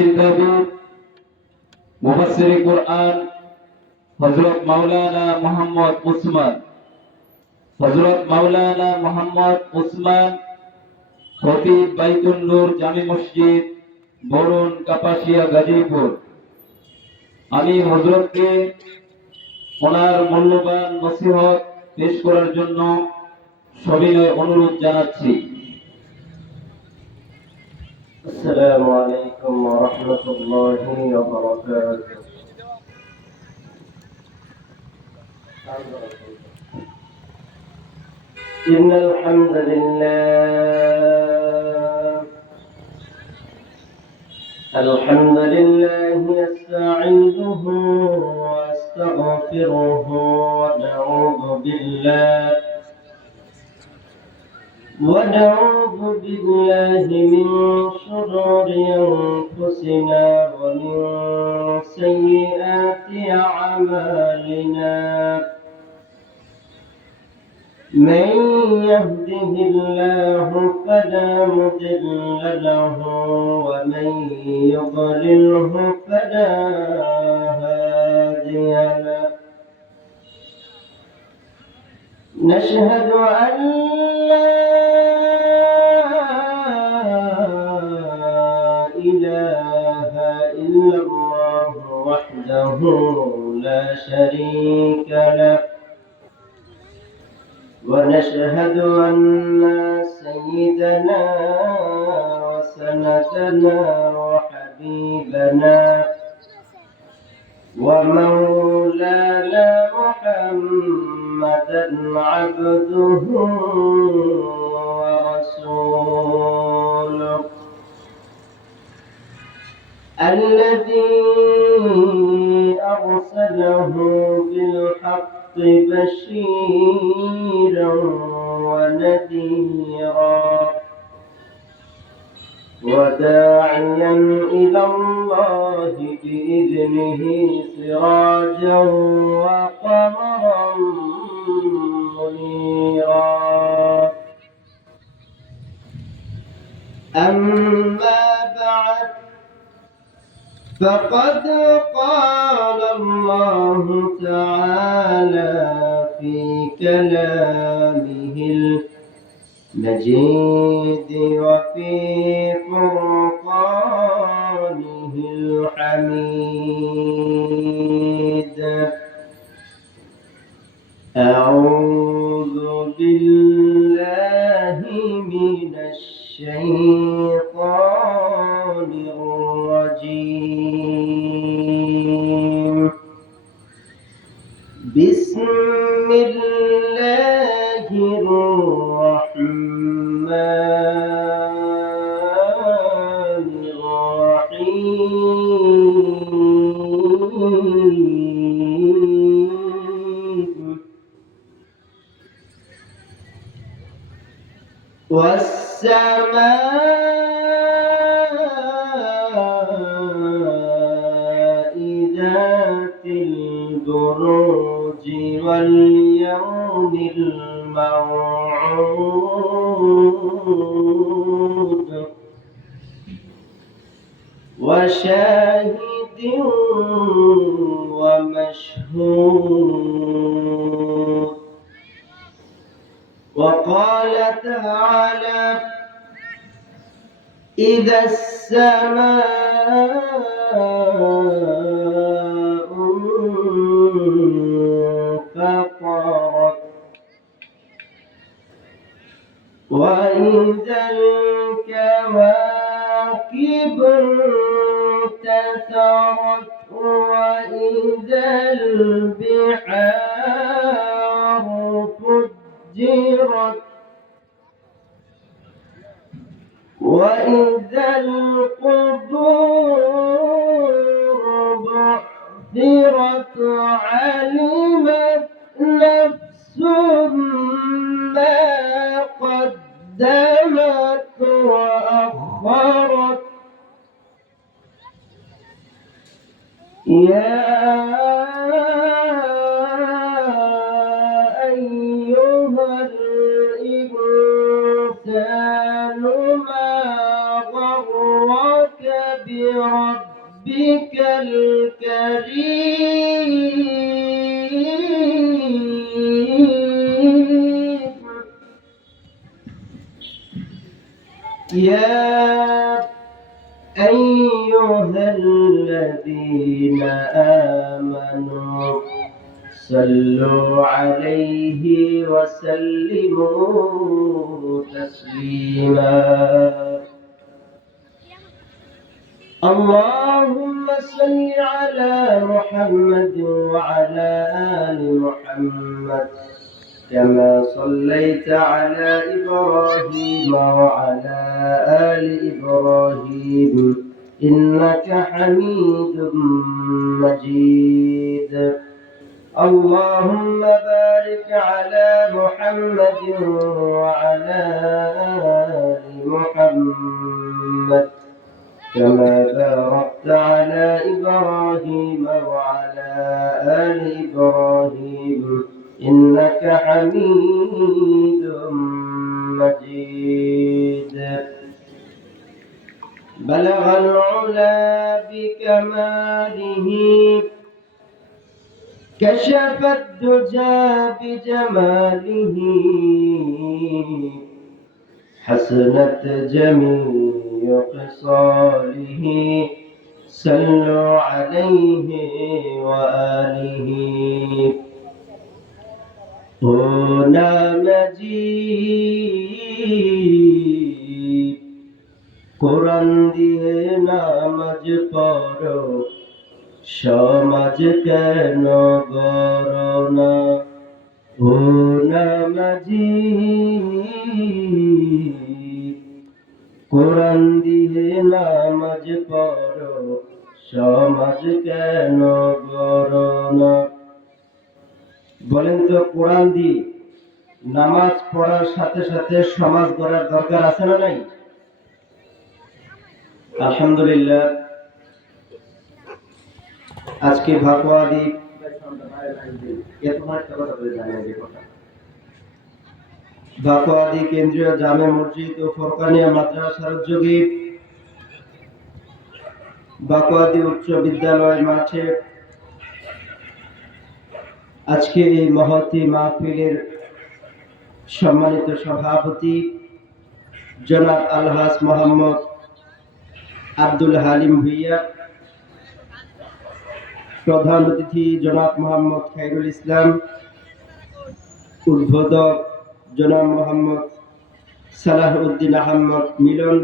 চিন্তাবিদ মুফাসসির কুরআন হযরত মাওলানা মোহাম্মদ উসমান খতিব বাইতুল নূর জামি মসজিদ বরুণ কাপাসিয়া গাজীপুর। আমি হযরতকে ওনার মূল্যবান নসিহত পেশ করার জন্য সবিনয় অনুরোধ জানাচ্ছি। السلام عليكم ورحمة الله وبركاته. إن الحمد لله أستعينه وأستغفره ونعوذ بالله من شرور أنفسنا ومن سيئات أعمالنا. من يهده الله فلا مضل له ومن يضلله فلا هادي له. نشهد أن لا إله إلا الله وحده لا شريك له، ونشهد أن سيدنا وسندنا وحبيبنا ومولانا محمدا عبده ورسوله الذي أرسله بالحق بشيرا ونذيرا وداعيا إلى الله بإذنه سراجا وقمرا منيرا. أما بعد، فقد قال الله تعالى في كلامه المجيد وفي فرقانه الحميد: أعوذ بالله من الشيطان الرجيم. بسم الله الرحمن الرحيم. والسماء ذات البروج واليوم الموعود وشاهد ومشهود. وقال تعالى: إذا السماء انفطرت وإذا الكواكب انتثرت وإذا البحار فجرت وإذا القبور بعثرت علمت نفس ما قدمت وأخرت. يا أيها الإنسان ما غرك بربك الكريم يا أيها الذين آمنوا صلوا عليه وسلموا تسليما اللهم صل على محمد وعلى آل محمد كما صليت على إبراهيم وعلى آل إبراهيم إنك حميد مجيد اللهم بارك على محمد وعلى آل محمد كما باركت على إبراهيم وعلى آل إبراهيم إنك حميد مجيد بلغ العلا بكماله كشف الدجى بجماله حسنت جميع خصاله صلوا عليه وآله هنا مجيد কোরআন দিয়ে নামাজ পড়ো সমাজ কেন গড়ো না ও নামাজি কোরআন দিয়ে নামাজ পড়ো সমাজ কেন গড়ো না বলেন তো কোরআন দিয়ে নামাজ পড়ার সাথে সাথে সমাজ গড়ার দরকার আছে না নাই আলহামদুলিল্লাহ আজকে ভাকুয়াদি ভাকুয়াদি কেন্দ্রীয় জামে মসজিদ ও ফরকানিয়া মাদ্রাসার উদ্যোগে ভাকুয়াদি উচ্চ বিদ্যালয় মাঠে আজকে এই মহতী মাহফিলের সম্মানিত সভাপতি জনাব আলহাজ মোহাম্মদ আব্দুল হালিম ভুইয়া, প্রধান অতিথি জনাব মোহাম্মদ খায়রুল ইসলাম, উদ্বোধক জনাব মোহাম্মদ সালাহ উদ্দিন আহমদ মিলন,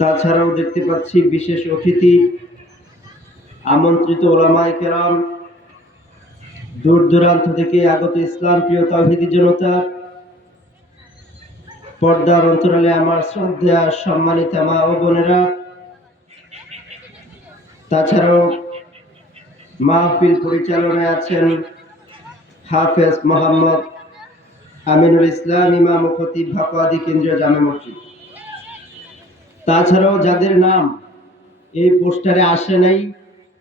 তাছাড়াও দেখতে পাচ্ছি বিশেষ অতিথি আমন্ত্রিত ওলামায়ে কেরাম, দূর দূরান্ত থেকে আগত ইসলাম প্রিয় তাওহীদি জনতা, পর্দার অন্তরালে আমার শ্রদ্ধা সম্মানিত মা ও বোনেরা, তাছাড়াও মাহফিল পরিচালনায় আছেন হাফেজ মোহাম্মদ আমিনুল ইসলাম, ইমাম ও খতিব ভাকুয়াদি কেন্দ্রীয় জামে মসজিদ। তাছাড়াও যাদের নাম এই পোস্টারে আসে নাই,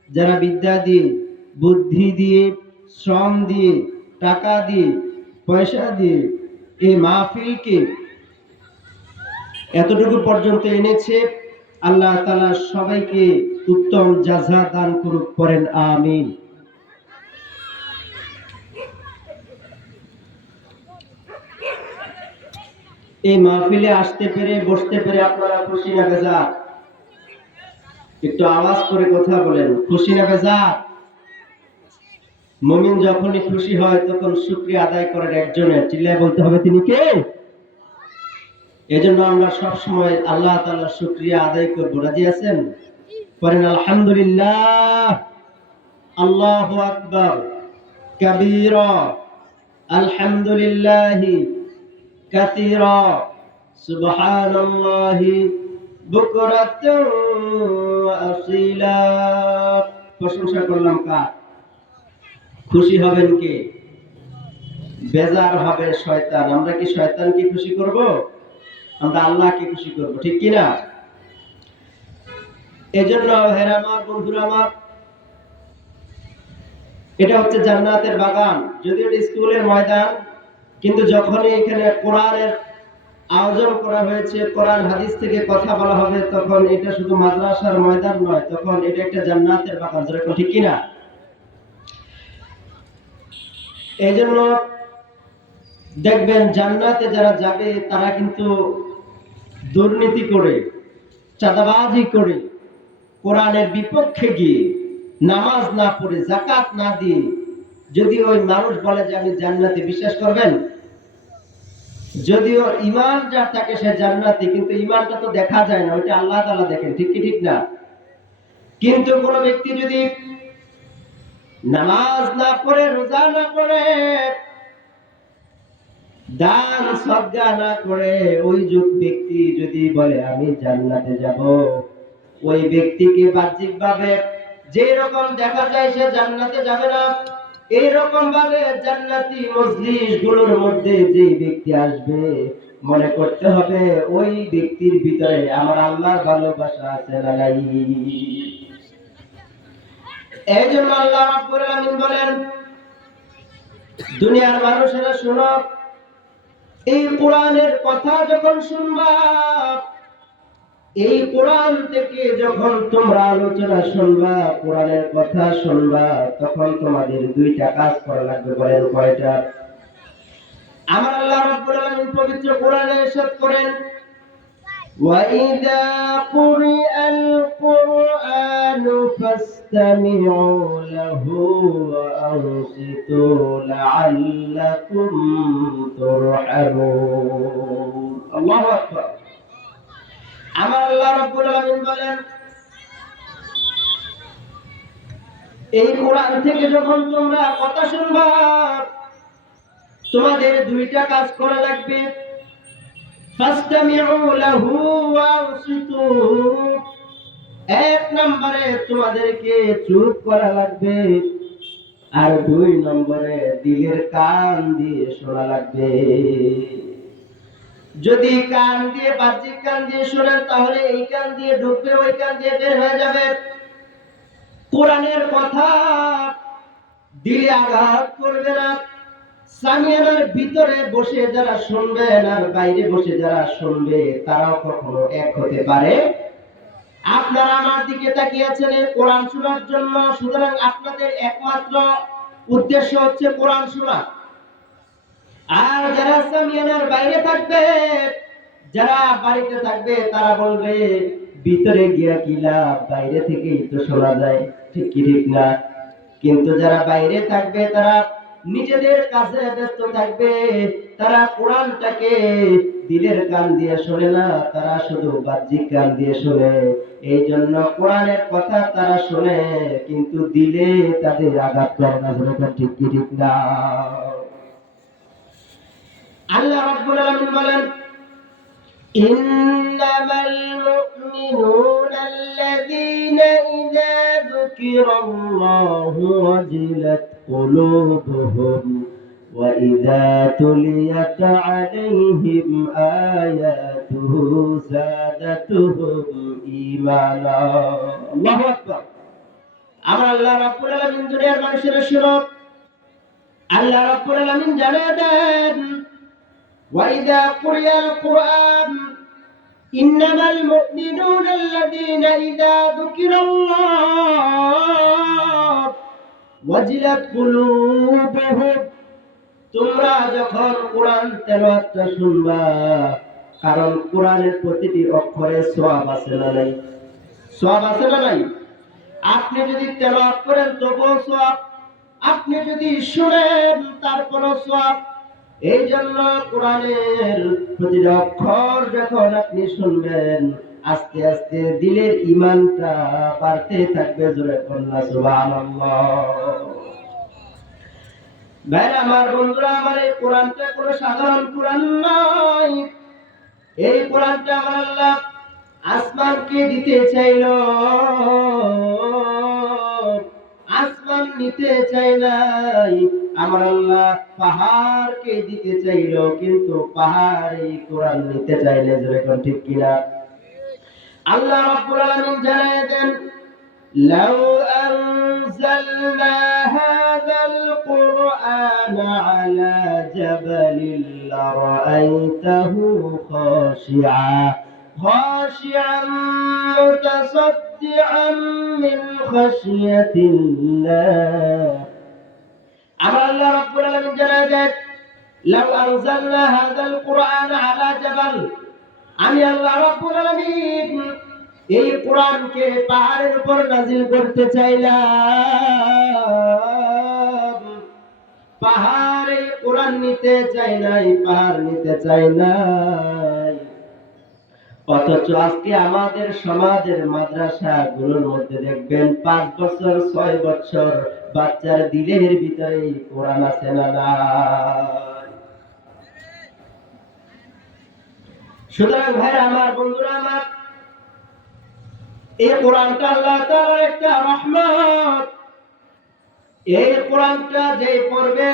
যারা বিদ্যা দিয়ে, বুদ্ধি দিয়ে, শ্রম দিয়ে, টাকা দিয়ে, পয়সা দিয়ে এই মাহফিলকে এতটুকু পর্যন্ত এনেছে, আল্লাহ তাআলা সবাইকে উত্তম জাযা দান করুক, করেন আমিন। এই মাহফিলে আসতে পেরে, বসতে পেরে আপনারা খুশি না বেজার? একটু আওয়াজ করে কথা বলেন, খুশি না বেজার? মুমিন যখনই খুশি হয় তখন শুকরিয়া আদায় করেন একজনের, চিল্লায় বলতে হবে তিনি কে? এজন্য আমরা সব সময় আল্লাহ তাআলার শুকরিয়া আদায় করব। রাজি আছেন? পড়েন আলহামদুলিল্লাহ, আল্লাহু আকবার কাবীরা, আলহামদুলিল্লাহি কাসীরা, সুবহানাল্লাহি বুকরাতান ওয়া আসীলা। প্রশংসা করলাম কার? খুশি হবেন কে? বেজার হবে শয়তান। আমরা কি শয়তানকে খুশি করব? আমরা আল্লাহকে খুশি করব, ঠিক কি না? এজন্য হেরা আমার বন্ধুরা আমার, এটা হচ্ছে জান্নাতের বাগান। যদিও এটা স্কুলের ময়দান, কিন্তু যখনই এখানে কোরআনের আয়োজন করা হয়েছে, কোরআন হাদিস থেকে কথা বলা হবে, তখন এটা শুধু মাদ্রাসার ময়দান নয়, তখন এটা একটা জান্নাতের বাগান, যেরকম ঠিক কিনা? এই জন্য দেখবেন জান্নাতে যারা যাবে তারা কিন্তু দুর্নীতি করে, চাঁদাবাজি করে, কোরআনের বিপক্ষে গিয়ে, নামাজ না পড়ে, যাকাত না দিয়ে যদি ওই মানুষ বলে যে আমি জান্নাতে, বিশ্বাস করবেন? যদিও ঈমান যার থাকে সে জান্নাতি, কিন্তু ঈমানটা তো দেখা যায় না, ওইটা আল্লাহ তাআলা দেখেন, ঠিক কি ঠিক না? কিন্তু কোন ব্যক্তি যদি নামাজ না পড়ে, রোজা না করে, দান সদকা না করে, ওই ব্যক্তি যদি বলে আমি জান্নাতে যাব, ওই ব্যক্তিকে বাহ্যিকভাবে যে রকম দেখা যায় সে জান্নাতে যাবে না। এইরকম ভাবে জান্নাতি মজলিস গুলোর মধ্যে যে ব্যক্তি আসবে, মনে করতে হবে ওই ব্যক্তির ভিতরে আমার আল্লাহর ভালোবাসা আছে না নাই। এই জন্য আল্লাহ রাব্বুল আলামিন বলেন, দুনিয়ার মানুষেরা শোনো, এই কোরআনের কথা যখন শুনবা, এই কোরআন থেকে যখন তোমরা আলোচনা শুনবা, কোরআনের কথা শুনবা, তখন তোমাদের দুইটা কাজ করা লাগবে। বলেন কয়টা? আমার আল্লাহ রাব্বুল আলামিন পবিত্র কোরআনে ইরশাদ করেন, وَإِذَا قُرِئَ الْقُرْآنُ فَاسْتَمِعُوا لَهُ وَأَنصِتُوا لَعَلَّكُمْ تُرْحَمُونَ। আল্লাহু আকবার। আমার আল্লাহ রাব্বুল আলামিন বলেন, এই কোরআন থেকে যখন তোমরা কথা শুনবা, তোমাদের দুইটা কাজ করা লাগবে। ফাসতামিউ লাহু ওয়া আনসিতু, এক নম্বরে তোমাদেরকে চুপ করা লাগবে, আর দুই নম্বরে দিলের কান দিয়ে শোনা লাগবে। যদি কান দিয়ে, বাহ্যিক কান দিয়ে শোনেন, তাহলে এই কান দিয়ে ঢুকবে, ওই কান দিয়ে বের হয়ে যাবে। কোরআনের কথা দিলে আঘাত করবে না। সামিয়ানার ভিতরে বসে যারা শুনবেন আর বাইরে বসে যারা শুনবে, তারাও কখনো এক হতে পারে। আপনারা আমার দিকে তাকিয়ে আছেন এই কোরআন শোনার জন্য, সুতরাং আপনাদের একমাত্র উদ্দেশ্য হচ্ছে কোরআন শোনা। আর যারা সামিয়ানার বাইরে থাকবে, যারা বাড়িতে থাকবে, তারা বলবে ভিতরে গিয়া কি লাভ, বাইরে থেকেই তো শোনা যায়, ঠিক কি ঠিক না? কিন্তু যারা বাইরে থাকবে তারা নিজেদের কাজে ব্যস্ত থাকবে, তারা কোরআনটাকে দিলের কান দিয়ে শোনে না, তারা শুধু বাহ্যিক কান দিয়ে শোনে। এই জন্য কোরআনের কথা তারা শোনে, কিন্তু দিলে তাদের আঘাত করে না। ঠিক কি ঠিক না? আল্লাহ রাব্বুল আলামিন বলেন, ইন্নামাল মুমিনুনা আল্লাযীনা ইযা যুকিরাল্লাহু ওয়াজিলাত কুলুবুহুম ওয়া ইযা তুলিয়াত আলাইহিম আয়াতুহু যাদাতুহুম ঈমানা। আল্লাহু আকবার। আমার আল্লাহ রাব্বুল আলামিন দুনিয়ার মানুষেরা শুনো, আল্লাহ রাব্বুল আলামিন জানিয়ে দেন, وَإِذَا قُرِئَ الْقُرْآنُ إِنَّمَا الْمُؤْمِنُونَ الَّذِينَ إِذَا ذُكِرَ اللَّهُ وَجِلَتْ قُلُوبُهُمْ। তোমরা যখন কোরআন তেলাওয়াতটা শুনবা, কারণ কোরআনের প্রতিটি অক্ষরে সওয়াব আছে না নাই? সওয়াব আছে না নাই? আপনি যদি তেলাওয়াত করেন তবুও সওয়াব, আপনি যদি শুনেন তারপরও সওয়াব। এই জন্য কোরআনের প্রতিটা অক্ষর যখন আপনি শুনবেন, আস্তে আস্তে দিলের ঈমানটা বাড়তে থাকবে। জোরে বলুন সুবহানাল্লাহ। ভাইরা আমার, বন্ধুরা আমার, এই কোরআনটা কোনো সাধারণ কোরআন নয়। এই কোরআনটা আমার আল্লাহ আসমানকে দিতে চাইল, আসমান নিতে চাই নাই। আমার আল্লাহ পাহাড়কে দিতে চাইল, কিন্তু পাহাড় এই কোরআন নিতে চাইলে। যেরকম ঠিক কিনা? আল্লাহ রাব্বুল আলামিন জানায় দেন, লাউ আনজালনা হাযাল কুরআন القرآن على جبل لرأيته خاشعا متصدعا من خشية الله. أمر الله رب العالمين جلاله لو أنزلنا هذا القرآن على جبل আমি আল্লাহ রাব্বুল আলামিন এই কোরআনকে পাহাড়ের উপর নাজিল করতে চাইলাম। পাহাড়ে কোরআন নিতে চাই নাই, পাহাড় নিতে চাই নাই। অথচ আজকে আমাদের সমাজের মাদ্রাসা গুলোর মধ্যে দেখবেন 5 বছর 6 বছর বাচ্চার দিলের ভিতরে কোরআন আছে না নাই? সুতরাং ভাই আমার, বন্ধুরা আমার, এই কোরআনটা আল্লাহ তাআলার একটা রহমত। এই কোরআনটা যে পড়বে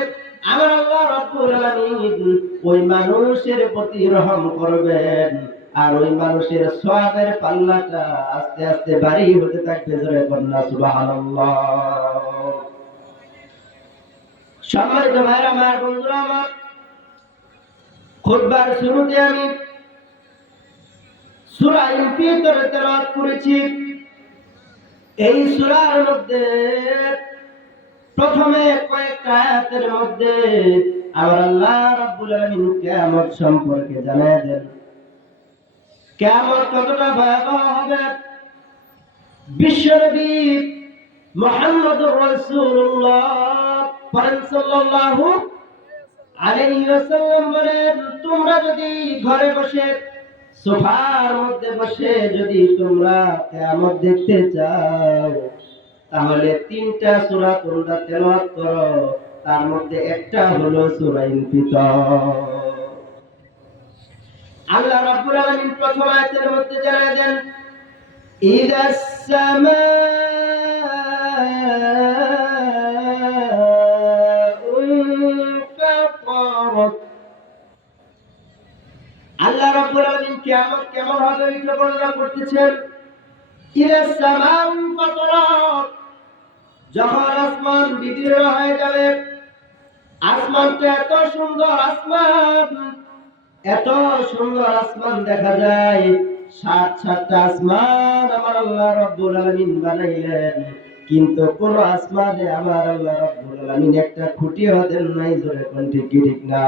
আমার আল্লাহ রাব্বুল আলামিন ওই মানুষের প্রতি রহম করবেন, আর ওই মানুষের সওয়াবের পাল্লাটা আস্তে আস্তে ভারী হতে থাকবে। জোরে বলুন সুবহানাল্লাহ। সম্মানিত ভাই আমার, বন্ধুরা আমার, খুতবার শুরুতে আমি সূরা ইনফিতর তেলাওয়াত করেছি। এই সূরার মধ্যে প্রথমে কয়েকটা আয়াতের মধ্যে আমার আল্লাহ রাব্বুল আলামিন কিয়ামত সম্পর্কে জানায় দেন। কিয়ামত কতটা ভয়াবহ হবে। বিশ্বনবী মুহাম্মদুর রাসূলুল্লাহ সাল্লাল্লাহু আলাইহি ওয়াসাল্লাম বলেন, তোমরা যদি ঘরে বসে সোফার মধ্যে বসে যদি তোমরা কিয়ামত দেখতে চাও, তাহলে 3টা সূরা তোমরা তেলাওয়াত করো। তার মধ্যে একটা হলো সূরা ইনফিতর। আল্লাহ রাব্বুল আলামিন প্রথম আয়াতের মধ্যে জানায় দেন, ইদাস সামাউ ইনফাতারাত। আল্লাহ রাব্বুল আলামিন কিয়ামত কেমন হবে এটা বর্ণনা করতেছেন। ইদাস সামাউ ইনফাতারাত, যখন আসমান বিদীর্ণ হয়ে যাবে। আসমানটা এত সুন্দর আসমান, এত সুন্দর আসমান দেখা যায়। 7টা আসমান আমার আল্লাহ রাব্বুল আলামিন বানাইলেন, কিন্তু কোন আসমানে আমার আল্লাহ রাব্বুল আলামিন একটা খুঁটিও দেন নাই। জোরে কোন ঠিক না?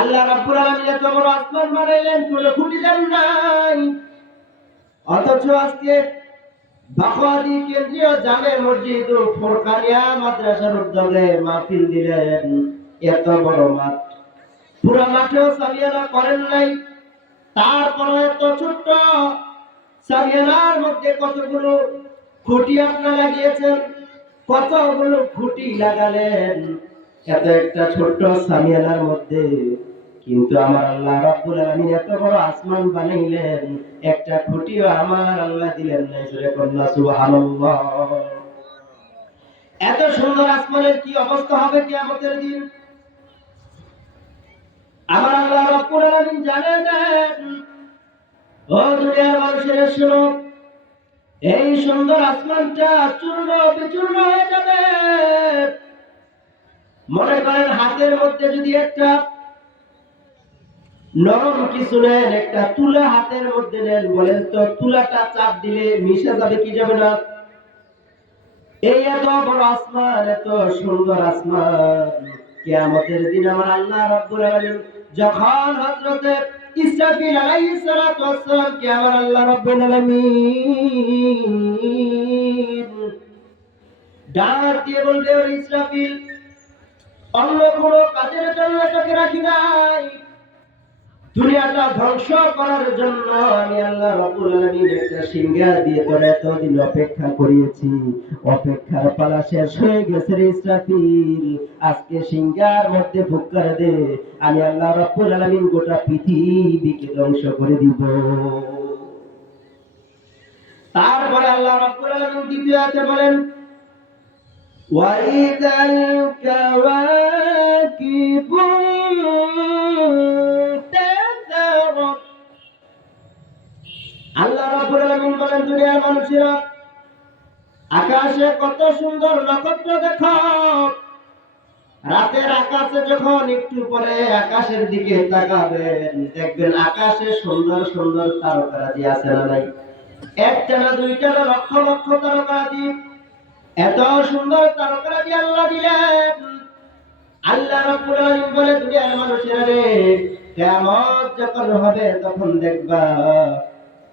আল্লাহ রাব্বুল আলামিন এত বড় আসমান বানাইলেন, কোন খুঁটি দেন নাই। অথচ আজকে বাকওয়াদি কেন্দ্রীয় জামে মসজিদ ও ফুরকানিয়া মাদ্রাসার উদ্যোগে মাহফিল দিলেন। এত বড় মাঠ, পুরো মাঠেও সাবিয়ানা করেন নাই। তারপরে এত ছোট্ট সাবিয়ানার মধ্যে কতগুলো খুঁটি আপনারা লাগিয়েছেন, কতগুলো খুঁটি লাগালেন এত একটা ছোট্ট সাবিয়ানার মধ্যে। কিন্তু আমার আল্লাহ রাব্বুল আলামিন এত বড় আসমান বানাইলেন, একটা খুঁটিও আমার আল্লাহ দিলেন না। জোরে বলুন সুবহানাল্লাহ। এত সুন্দর আসমানের কি অবস্থা হবে কিয়ামতের দিন? আমার আল্লাহ রাব্বুল আলামিন জানেন। ও দুনিয়ার মানুষেরা শুনো, এই সুন্দর আসমানটা চূর্ণ বিচূর্ণ হয়ে যাবে। মনে করেন হাতের মধ্যে যদি একটা নরম কিছু নেন, একটা তুলা হাতের মধ্যে নেন, বলেন তো তুলাটা চাপ দিলে মিশে যাবে কি যাবে না? এই এত বড় আসমান, এত সুন্দর আসমান, কিয়ামতের দিন আমার আল্লাহ রাব্বুল আলামিন যখন হযরতে ইসরাফিল আলাইহিস সালাতু ওয়াস সালাম কে আমার আল্লাহ রাব্বুল আলামিন ডাক দিয়ে বলবে, ও ইসরাফিল, অন্য কোনো কাজের জন্য তোকে রাখি নাই, দুনিয়াটা ধ্বংস করার জন্য আমি আল্লাহ রাব্বুল আলামিন একটা সিংহা দিয়ে তোর এতদিন অপেক্ষা করিয়েছি। অপেক্ষার পালা শেষ হয়ে গেছে রে ইসরাফিল, আজকে সিংহার মধ্যে ফুৎকার দে, আমি আল্লাহ রাব্বুল আলামিন গোটা পৃথিবীকে ধ্বংস করে দিব। তারপরে আল্লাহ রাব্বুল আলামিন দ্বিতীয় আয়াতে বলেন, ওয়াইদাল কাওয়াকিবু আল্লাহ রাব্বুল আলামিন বলেন, দুনিয়ার মানুষেরা আকাশে কত সুন্দর নক্ষত্র দেখো। রাতের আকাশে যখন একটু পরে আকাশের দিকে তাকাবেন, দেখবেন আকাশে সুন্দর সুন্দর তারকারাজি আছে না নাই? একটা না দুইটা না, লক্ষ লক্ষ তারকারাজি। এত সুন্দর তারকারাজি আল্লাহ দিলেন। আল্লাহ রাব্বুল আলামিন বলে, দুনিয়ার মানুষেরা রে, কিয়ামত যখন হবে তখন দেখবা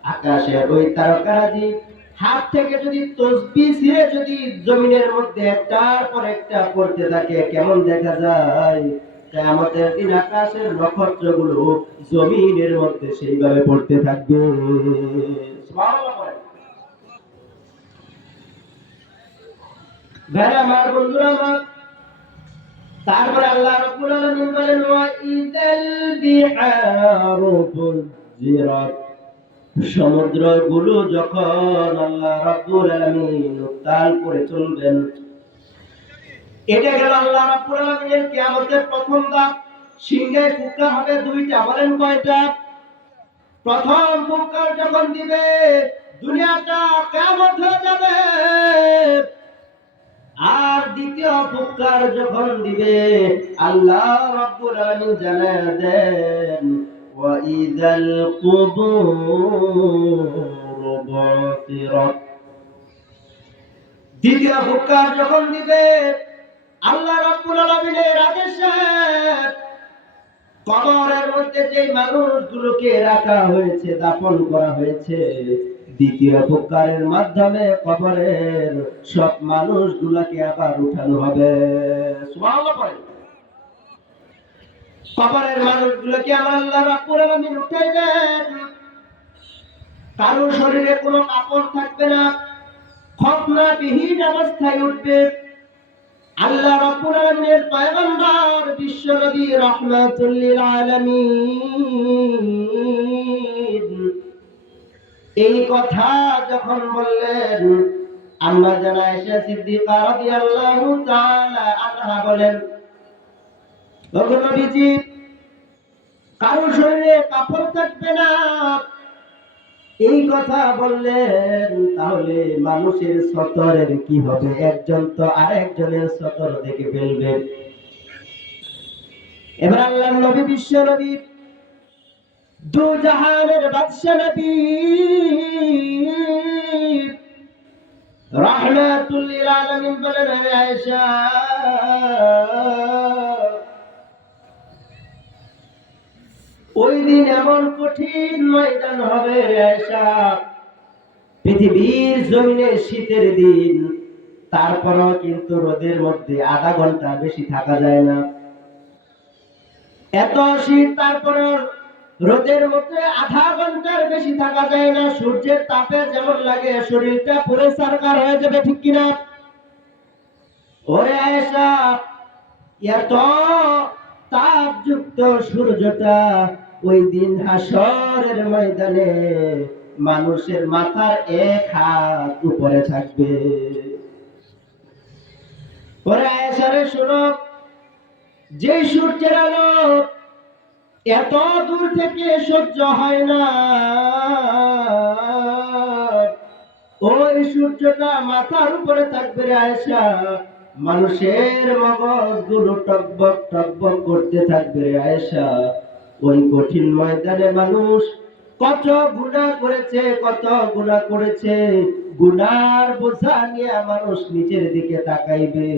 আকাশের ওই তারকারাজি হাত থেকে যদি তসবিহ ছিঁড়ে যদি জমিনের মধ্যে একটার পর একটা পড়তে থাকে, কেমন দেখা যায়? কিয়ামতের দিন আকাশের নক্ষত্রগুলো জমিনের মধ্যে সেইভাবে পড়তে থাকবে। সুবহানাল্লাহ বলেন। ভাইরা আমার, বন্ধুরা আমার, তারপরে আল্লাহ রাব্বুল আলামিন বলেন, ওয়া ইদাল বিহারু ফুজ্জিরাত। সমুদ্রগুলো যখন আল্লাহ রাব্বুল আলামিন উত্তাল করে চলবেন। এটা গেল আল্লাহ রাব্বুল আলামিনের কিয়ামতের প্রথম ধাপ। সিংহে ফুৎকার হবে দুইটা, বলেন কয়টা? প্রথম ফুৎকার যখন দিবে, দুনিয়াটা কিয়ামত হয়ে যাবে। আর দ্বিতীয় ফুৎকার যখন দিবে, আল্লাহ রাব্বুল আলামিন জানায় দেন, ওয়া ইযাল কুবুরু বুসিরাত। দ্বিতীয় ফুৎকার যখন দিবে, আল্লাহ রাব্বুল আলামিনের আদেশে কবরের মধ্যে যে মানুষগুলোকে রাখা হয়েছে, দাফন করা হয়েছে, দ্বিতীয় ফুৎকারের মাধ্যমে কবরের সব মানুষগুলোকে আবার উঠানো হবে। সুবহানাল্লাহ পড়েন। কবরের মানুষগুলোকে আমার আল্লাহ রাব্বুল আলামিন উঠাইবেন। কারোর শরীরে কোনো কাপড় থাকবে না, খতনাবিহীন অবস্থায় উঠবে। আল্লাহ রাব্বুল আলামিনের পয়গম্বর বিশ্ব নবী রাহমাতুল লিল আলামিন এই কথা যখন বললেন, আম্মা জানা আয়েশা সিদ্দিকা রাদিয়াল্লাহু তাআলা আনহা বলেন, ওগো নবীজি, কারো শরীরে কাপড় থাকবে না এই কথা বললেন, তাহলে মানুষের সতরের কি হবে? একজন তো আরেকজনের সতর দেখে ফেলবে। এবার আল্লাহর নবী বিশ্ব নবী দু জাহানের বাদশা নবী রাহমাতুল লিল আলামিন বলেন, হে আয়েশা, ওই দিন এমন কঠিন ময়দান হবে রে আয়েশা, পৃথিবীর জমিনে শীতের দিন, তারপরও কিন্তু রোদের মধ্যে আধা ঘন্টা বেশি থাকা যায় না। এত শীত, তারপরে রোদের মধ্যে আধা ঘন্টার বেশি থাকা যায় না। সূর্যের তাপে যেমন লাগে, শরীরটা পুরো সারকার হয়ে যাবে, ঠিক কিনা? ওরে আয়েশা, এত তাপযুক্ত সূর্যটা ওই দিন হাসরের ময়দানে মানুষের মাথার এক হাত উপরে থাকবে। ওরে আয়েশা রে, শোনো, যে সূর্যের আলো এত দূর থেকে সহ্য হয় না, ওই সূর্যটা মাথার উপরে থাকবে রে আয়েশা, মানুষের মগজগুলো টকবক টকবক করতে থাকবে রে আয়েশা। ওই কঠিন ময়দানে মানুষ কত গুনাহ করেছে, কত গুনাহ করেছে, গুনার বোঝা নিয়ে মানুষ নিচের দিকে তাকাইবে।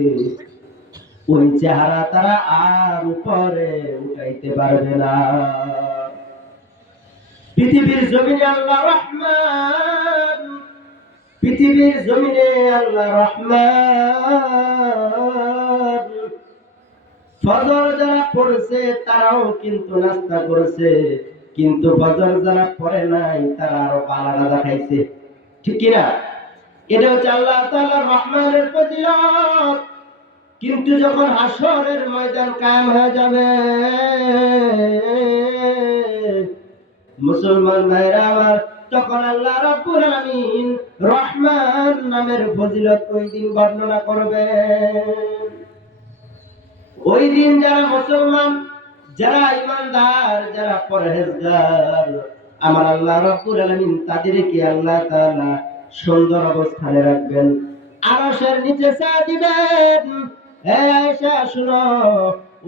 ওই চেহারা তারা আর উপরে উঠাইতে পারবে না। পৃথিবীর জমিনে আল্লাহ রহমান, পৃথিবীর জমিনে আল্লাহ রহমান। ফজর যারা পড়ছে তারাও কিন্তু নাস্তা করেছে, কিন্তু ফজর যারা পড়ে নাই তারা আরো বালাটা দেখাইছে, ঠিক কিনা? এটা হচ্ছে আল্লাহ তাআলা রহমানের ফজিলত। কিন্তু যখন হাসরের ময়দান কায়েম হয়ে যাবে, মুসলমান ভাইরা আমার, তখন আল্লাহ রাব্বুল আলামিন রহমান নামের ফজিলত ওই দিন বর্ণনা করবেন। ওই দিন যারা মুসলমান, যারা ইমানদার, যারা পরহেজগার, আমার আল্লাহ রাব্বুল আলামিন তাদেরকে আল্লাহ তাআলা সুন্দর অবস্থানে রাখবেন। আরশের নিচে চা দিবেন। আয়েশা শুনো,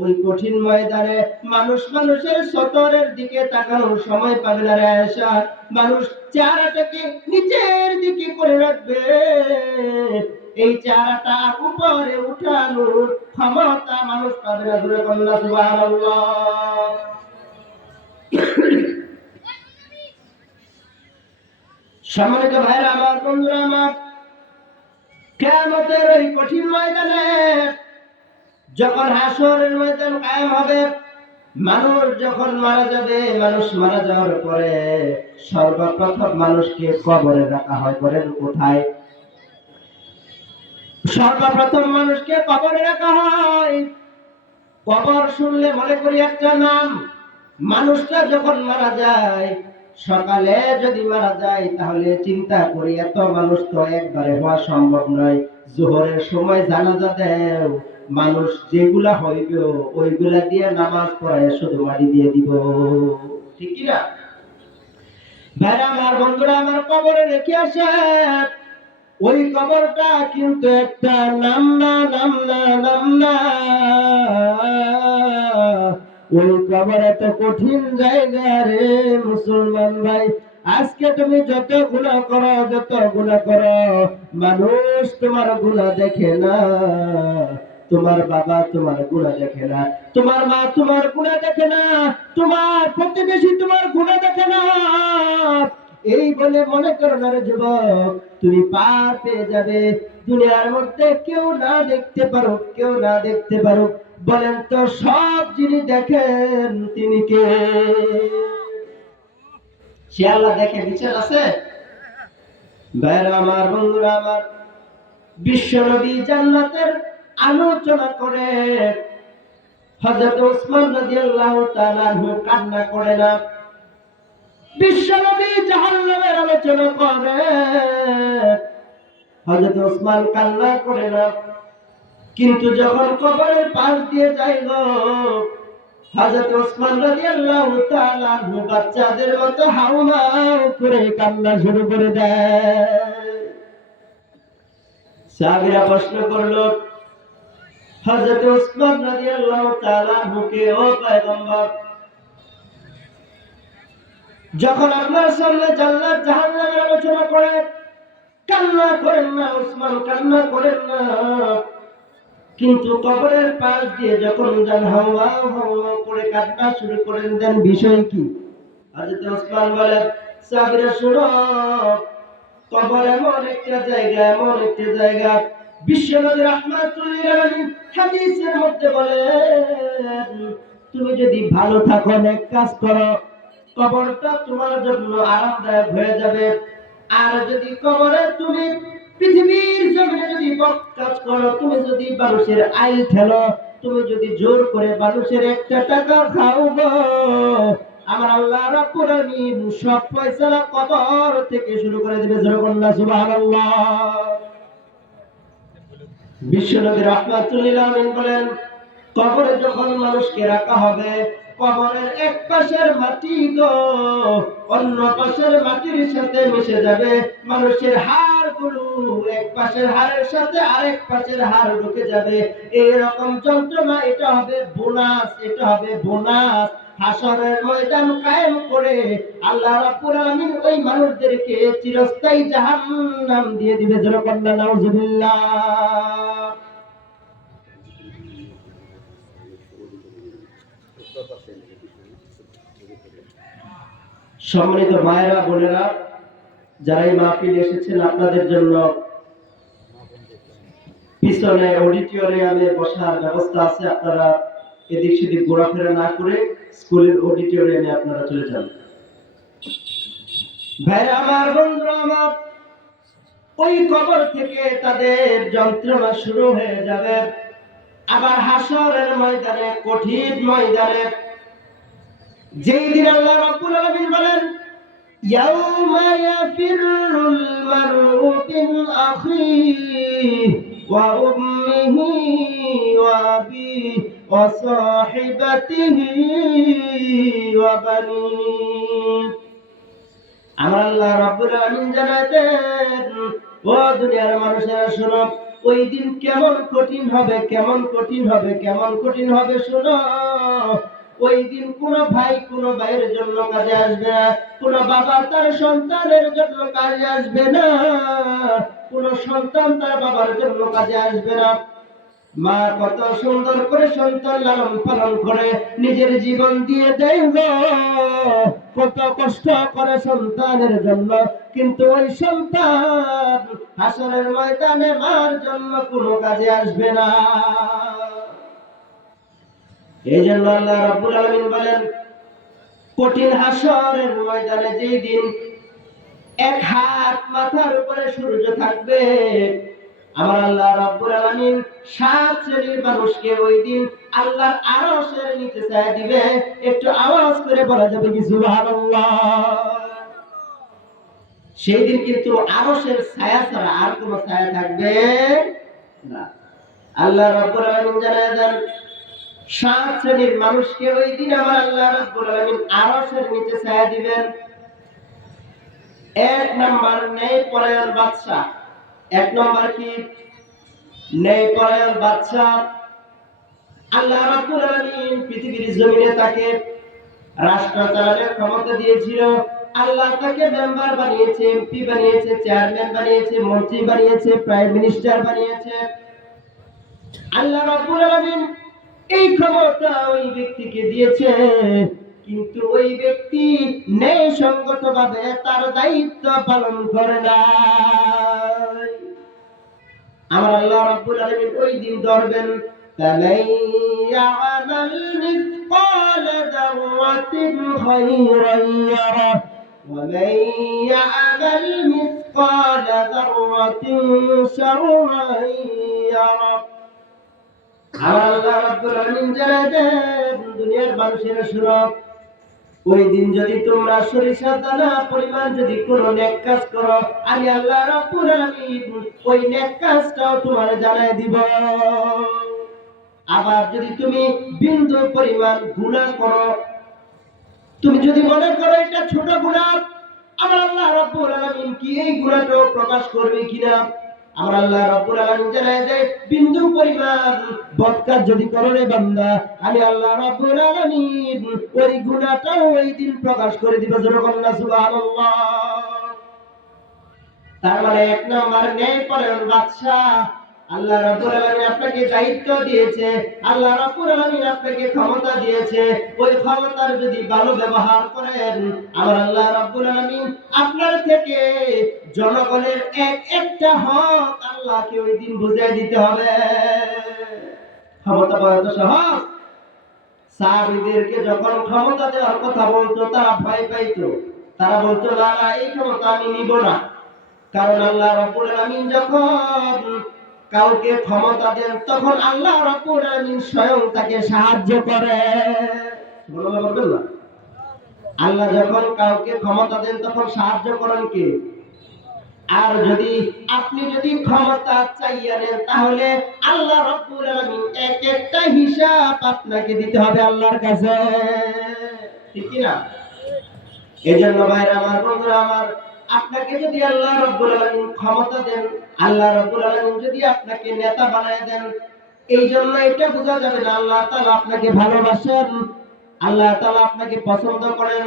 ওই কঠিন ময়দানে মানুষ মানুষের সতরের দিকে তাকানোর সময় পাবে না রে আয়েশা। মানুষ চেহারাটাকে নিচের দিকে করে রাখবে, এই চেহারাটা উপরে উঠানোর ক্ষমতা মানুষ পাবে না। ধরে বললা সুবহানাল্লাহ। সম্মানিত ভাইরা আমার, বন্ধুরা আমার, কিয়ামতের ওই কঠিন ময়দানে যখন হাসরের ময়দান কায়েম হবে, মানুষ যখন মারা যাবে, মানুষ মারা যাওয়ার পরে সর্বপ্রথম মানুষকে কবরে রাখা হয়। বলেন কোথায়? সর্বপ্রথম মানুষকে কবরে রাখা হয়। কবর শুনলে মনে করি একটা নাম। মানুষটা যখন মারা যায়, সকালে যদি মারা যায় তাহলে চিন্তা করি এত মানুষ তো একবারে হওয়া সম্ভব নয়। জোহরের সময় জানাজা দেও, মানুষ যেগুলা হইবে ওইগুলা দিয়ে নামাজ পড়ায় শুধু মাটি দিয়ে দিব, ঠিক কি না? ভাইরা আমার, বন্ধুরা আমার, কবরে রেখে আসে। ওই কবরটা কিন্তু একটা নাম না, নাম না, নাম না। ওই কবর এত কঠিন জায়গা রে মুসলমান ভাই। আজকে তুমি যত গুনাহ করো, যত গুনাহ করো, মানুষ তোমার গুনাহ দেখে না। তোমার বাবা তোমার গুনাহ দেখে না, তোমার মা তোমার গুনাহ দেখে না, তোমার প্রতিবেশী তোমার গুনাহ দেখে না। এই বলে মনে করো না রে যুবক, তুমি পার পেয়ে যাবে। দুনিয়ার মধ্যে কেউ না দেখতে পারো, কেউ না দেখতে পারো, বলেন তো সব যিনি দেখেন তিনি কে? সে আল্লাহ দেখে, বিচার আছে? ভাইরা আমার, বন্ধুরা আমার, বিশ্বনবী জান্নাতের আলোচনা করে হযরত ওসমান রাদিয়াল্লাহু তাআলা আনহু কান্না করে না। বিশ্বনবী জাহান্নামের আলোচনা করে হযরত ওসমান কান্না করে না। কিন্তু যখন কবরের পাশ দিয়ে যাইল, হযরত ওসমান রাদিয়াল্লাহু তাআলা আনহু বাচ্চাদের মতো হাউমাউ করে কান্না শুরু করে দেয়। সাহাবীরা প্রশ্ন করলো হযরত ওসমান রাদিয়াল্লাহু তাআলা আনহুকে, ও পয়গম্বর, যখন আপনার সামনে জান্নাত জাহান্নামের আলোচনা করে কান্না করেন না ওসমান, কান্না করেন না, কিন্তু কবরের পাশ দিয়ে যখন যান হাওয়াও হাওয়াও করে কান্না শুরু করেন দেন, বিষয় কি? হযরত ওসমান বলেন, সাহাবীরা শুনো, কবর এমন একটা জায়গা, এমন একটা জায়গা, বিশ্বনবী রাহমাতুল্লিল আলামিন হাদিসের মধ্যে বলেন, তুমি যদি ভালো থাকো, নেক কাজ করো, কবরটা তোমার জন্য আরামদায়ক হয়ে যাবে। আর যদি কবরে তুমি পৃথিবীর জমিনে যদি বদ কাজ করো, তুমি যদি মানুষের আইল ঠেলো, তুমি যদি জোর করে মানুষের একটা টাকা খাও গো, আমার আল্লাহ রাব্বুল আলামিন সব ফয়সালা কবর থেকে শুরু করে দিবে। সুবহানাল্লাহ। বিশ্বনবী রাহমাতুল্লিল আলামিন বলেন, কবরে যখন মানুষকে রাখা হবে, কবরের এক পাশের মাটি গো অন্য পাশের মাটির সাথে মিশে যাবে। মানুষের হাড়গুলো এক পাশের হাড়ের সাথে আরেক পাশের হাড় ঢুকে যাবে। এরকম যন্ত্রণা। এটা হবে বোনাস, এটা হবে বোনাস। হাসরের ময়দান কায়েম করে আল্লাহ রাব্বুল আলামিন ওই মানুষদেরকে চিরস্থায়ী জাহান্নাম দিয়ে দিবে। যেরকম নাউজুবিল্লাহ। সম্মানিত মায়েরা, বোনেরা, যারা এই মাহফিলে এসেছেন, আপনাদের জন্য পিছনে অডিটোরিয়ামে বসার ব্যবস্থা আছে। আপনারা এদিক সেদিক ঘোরাফেরা না করে স্কুলের অডিটোরিয়ামে আপনারা চলে যান। ভাইরা আমার, বন্ধুরা আমার, ওই কবর থেকে তাদের যন্ত্রণা শুরু হয়ে যাবে। আবার হাসরের ময়দানে, কঠিন ময়দানে, যেই দিন আল্লাহ রাব্বুল আলামিন বলেন, ইয়াউমা ইয়াফিরুল মারউ মিন আখিহি ওয়া উম্মিহি ওয়া আবিহি ওয়া সাহিবাতিহি ওয়া বানিহি। আমার আল্লাহ রাব্বুল আলামিন জানাতেন, ও দুনিয়ার মানুষেরা শোনো, ওই দিন কেমন কঠিন হবে, কেমন কঠিন হবে, কেমন কঠিন হবে শোনো। ওই দিন কোন ভাই কোন ভাইয়ের জন্য কাজে আসবে না, কোন বাবা তার সন্তানের জন্য কাজে আসবে না, কোন সন্তান তার বাবার জন্য কাজে আসবে না। মা কত সুন্দর করে সন্তান লালন পালন করে নিজের জীবন দিয়ে দেয় গো, কত কষ্ট করে সন্তানের জন্য, কিন্তু ওই সন্তান হাসরের ময়দানে মার জন্য কোনো কাজে আসবে না। এই জন্য আল্লাহ রাব্বুল আলামিন বলেন, কঠিন হাসরের ময়দানে যেই দিন এক হাত মাথার উপরে সূর্য থাকবে, আমার আল্লাহ রাব্বুল আলামিন 7 শ্রেণীর মানুষকে ওই দিন আল্লাহর আরশের নিচে ছায়া দিবে। একটু আওয়াজ করে বলা যাবে কি সুবহানাল্লাহ? সেই দিন কিন্তু আরশের ছায়া ছাড়া আর কোনো ছায়া থাকবে না। আল্লাহ রাব্বুল আলামিন জানায় দেন, 7 শ্রেণীর মানুষকে ওই দিন আমার আল্লাহ রাব্বুল আলামিন আরশের নিচে ছায়া দিবেন। 1 নাম্বার ন্যায়পরায়ণ বাদশা। 1 নাম্বার কি? ন্যায়পরায়ণ বাদশা। আল্লাহ রাব্বুল আলামিন পৃথিবীর জমিনে তাকে রাষ্ট্র চালানোর ক্ষমতা দিয়েছিল। আল্লাহ তাকে মেম্বার বানিয়েছে, এমপি বানিয়েছে, চেয়ারম্যান বানিয়েছে, মন্ত্রী বানিয়েছে, প্রাইম মিনিস্টার বানিয়েছে। আল্লাহ রাব্বুল আলামিন এই ক্ষমতা ওই ব্যক্তিকে দিয়েছে, কিন্তু ওই ব্যক্তি ন্যায়সঙ্গতভাবে তার দায়িত্ব পালন করে না। আমার আল্লাহ রাব্বুল আলামিন ওই দিন ধরবেন, فمن يعمل مثقال ذرة خيرا يره ومن يعمل مثقال ذرة شرا يره। আমার আল্লাহ রাব্বুল আলামিন জানেন, দুনিয়ার মানুষেরা শুনো, ওই দিন যদি তোমরা সরিষার দানা পরিমাণ যদি কোনো নেক কাজ করো, আমি আল্লাহ রাব্বুল আলামিন ওই নেক কাজটাও তোমার জানায় দিব। আবার যদি তুমি বিন্দু পরিমাণ গুনাহ করো, তুমি যদি মনে করো এটা ছোট গুনাহ, আমার আল্লাহ রাব্বুল আলামিন কি এই গুনাহটাও প্রকাশ করবে কিনা? আমার আল্লাহ রাব্বুল আলামিন জানায় দেয়, বিন্দু পরিমাণ বদকাজ যদি করো রে বান্দা, আমি আল্লাহ রাব্বুল আলামিন ওই গুনাহটাও ওই দিন প্রকাশ করে দিব। জোরে সুবহানাল্লাহ। তার মানে 1 নাম্বার ন্যায়পরায়ণ বাদশা। আল্লাহ রাব্বুল আলামিন আপনাকে দায়িত্ব দিয়েছে, আল্লাহ রাব্বুল আলামিন আপনাকে ক্ষমতা দিয়েছে, ওই ক্ষমতার যদি ভালো ব্যবহার করেন, আমার আল্লাহ রাব্বুল আলামিন আপনার থেকে জনগণের একটা হক আল্লাহকে ওই দিন বুঝিয়ে দিতে হবে। ক্ষমতা পাওয়া তো সহজ। সাহাবীদেরকে যখন ক্ষমতা দেওয়ার কথা বলতো তারা ভয় পাইতো, তারা বলতো না না, এই ক্ষমতা আমি নিব না। কারণ আল্লাহ রাব্বুল আলামিন যখন কাউকে ক্ষমতা দেন, তখন আল্লাহ রাব্বুল আলামিন স্বয়ং তাকে সাহায্য করে। সুবহানাল্লাহ বলবেন না? আল্লাহ যখন কাউকে ক্ষমতা দেন তখন সাহায্য করেন কে? আর যদি আপনি যদি ক্ষমতা চাইয়া নেন, তাহলে আল্লাহ রাব্বুল আলামিন একটা হিসাব আপনাকে দিতে হবে আল্লাহর কাছে, ঠিক কি না? এজন্য ভাইরা আমার, বন্ধুরা আমার, আপনাকে যদি আল্লাহ রাব্বুল আলামিন ক্ষমতা দেন, আল্লাহ রাব্বুল আলামিন যদি আপনাকে নেতা বানায় দেন, এই জন্য এটা বোঝা যাবে না আল্লাহ তাআলা আপনাকে ভালোবাসেন, আল্লাহ তাআলা আপনাকে পছন্দ করেন।